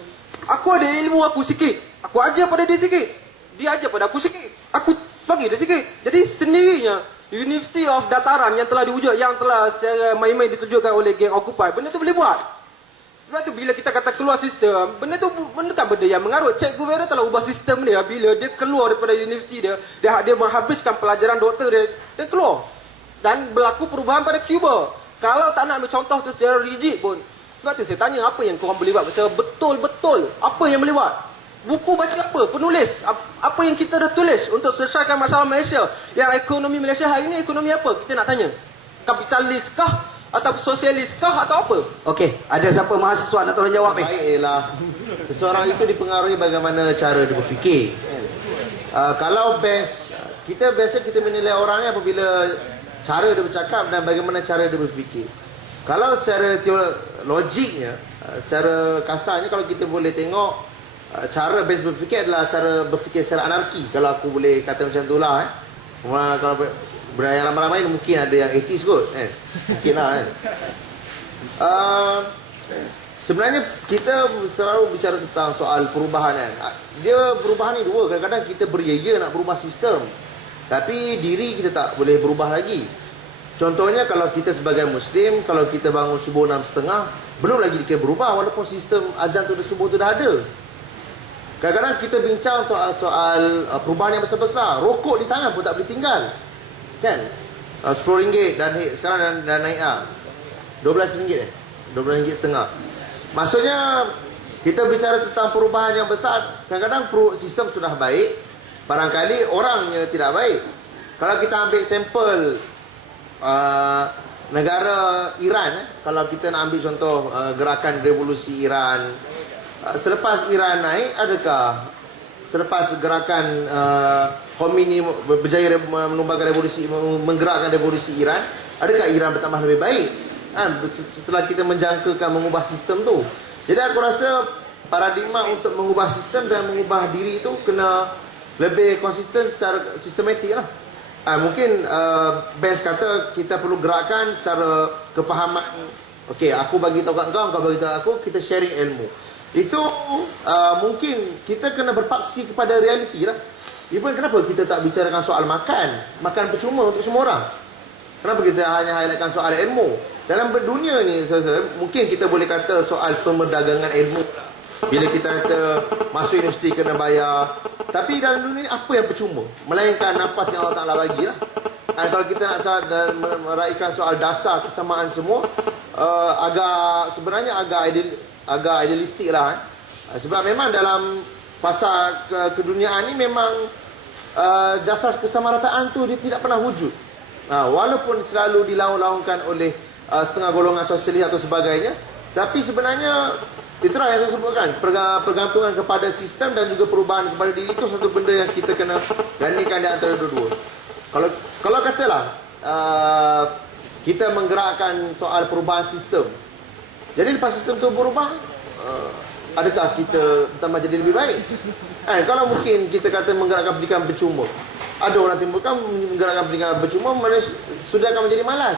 Aku ada ilmu aku sikit. Aku ajar pada dia sikit. Dia ajar pada aku sikit. Aku bagi dia sikit. Jadi sendirinya University of Dataran yang telah diwujud, yang telah secara main-main ditunjukkan oleh geng Occupy, benda tu boleh buat. Sebab tu bila kita kata keluar sistem, benda tu benda kan benda yang mengarut. Cikgu Vera telah ubah sistem dia bila dia keluar daripada universiti dia menghabiskan pelajaran doktor dia keluar. Dan berlaku perubahan pada Cuba. Kalau tak nak ambil contoh tu secara rigid pun. Sebab tu saya tanya apa yang korang boleh buat secara betul-betul. Apa yang boleh buat? Buku baca apa? Penulis. Apa yang kita dah tulis untuk selesaikan masalah Malaysia. Yang ekonomi Malaysia hari ni ekonomi apa? Kita nak tanya. Kapitalis kah? Atau sosialis kah? Atau apa? Okey, ada siapa mahasiswa nak tolong jawab ni? Baik ialah seseorang itu dipengaruhi bagaimana cara dia berfikir. Kalau kita biasa menilai orang ni apabila cara dia bercakap dan bagaimana cara dia berfikir. Kalau secara logiknya, secara kasarnya kalau kita boleh tengok cara base berfikir adalah cara berfikir secara anarki. Kalau aku boleh kata macam itulah. Kalau yang ramai-ramai mungkin ada yang atheist kot kan. Mungkin lah kan. Sebenarnya kita selalu bicara tentang soal perubahan kan. Dia perubahan ni dua. Kadang-kadang kita beria-ia nak berubah sistem, tapi diri kita tak boleh berubah lagi. Contohnya kalau kita sebagai Muslim, kalau kita bangun subuh 6.30, belum lagi kita berubah walaupun sistem azan tu subuh tu dah ada. Kadang-kadang kita bincang soal perubahan yang besar-besar. Rokok di tangan pun tak boleh tinggal. Kan? RM10 dan sekarang dah naik lah. RM12 RM12.5. Maksudnya kita bicara tentang perubahan yang besar. Kadang-kadang sistem sudah baik, barangkali orangnya tidak baik. Kalau kita ambil sampel negara Iran, kalau kita nak ambil contoh gerakan revolusi Iran, selepas Iran naik, adakah selepas gerakan Khomeini berjaya menumbangkan revolusi, menggerakkan revolusi Iran, adakah Iran bertambah lebih baik setelah kita menjangkakan mengubah sistem tu? Jadi aku rasa paradigma untuk mengubah sistem dan mengubah diri itu kena lebih konsisten secara sistematik lah. Mungkin Benz kata kita perlu gerakkan secara kefahaman. Okey, aku bagi tahu kat kau bagi tahu aku, kita sharing ilmu. Itu mungkin kita kena berpaksi kepada realiti lah. Even kenapa kita tak bicarakan soal makan percuma untuk semua orang? Kenapa kita hanya highlightkan soal ilmu? Dalam dunia ni mungkin kita boleh kata soal pemerdagangan ilmu. Bila kita kata masuk universiti kena bayar. Tapi dalam dunia ni apa yang percuma? Melainkan nafas yang Allah Ta'ala bagi lah. Kalau kita nak meraihkan soal dasar kesamaan semua, sebenarnya agak idealistik lah. Sebab memang dalam pasal keduniaan ni memang dasar kesamarataan tu dia tidak pernah wujud. Walaupun selalu dilaung-laungkan oleh setengah golongan sosialis atau sebagainya, tapi sebenarnya itulah yang saya sebutkan, pergantungan kepada sistem dan juga perubahan kepada diri itu satu benda yang kita kena gandingkan di antara dua-dua. Kalau katalah kita menggerakkan soal perubahan sistem, jadi lepas sistem itu berubah, adakah kita tambah jadi lebih baik? Kalau mungkin kita kata menggerakkan pendidikan percuma, ada orang timbulkan menggerakkan pendidikan percuma, sudah akan menjadi malas.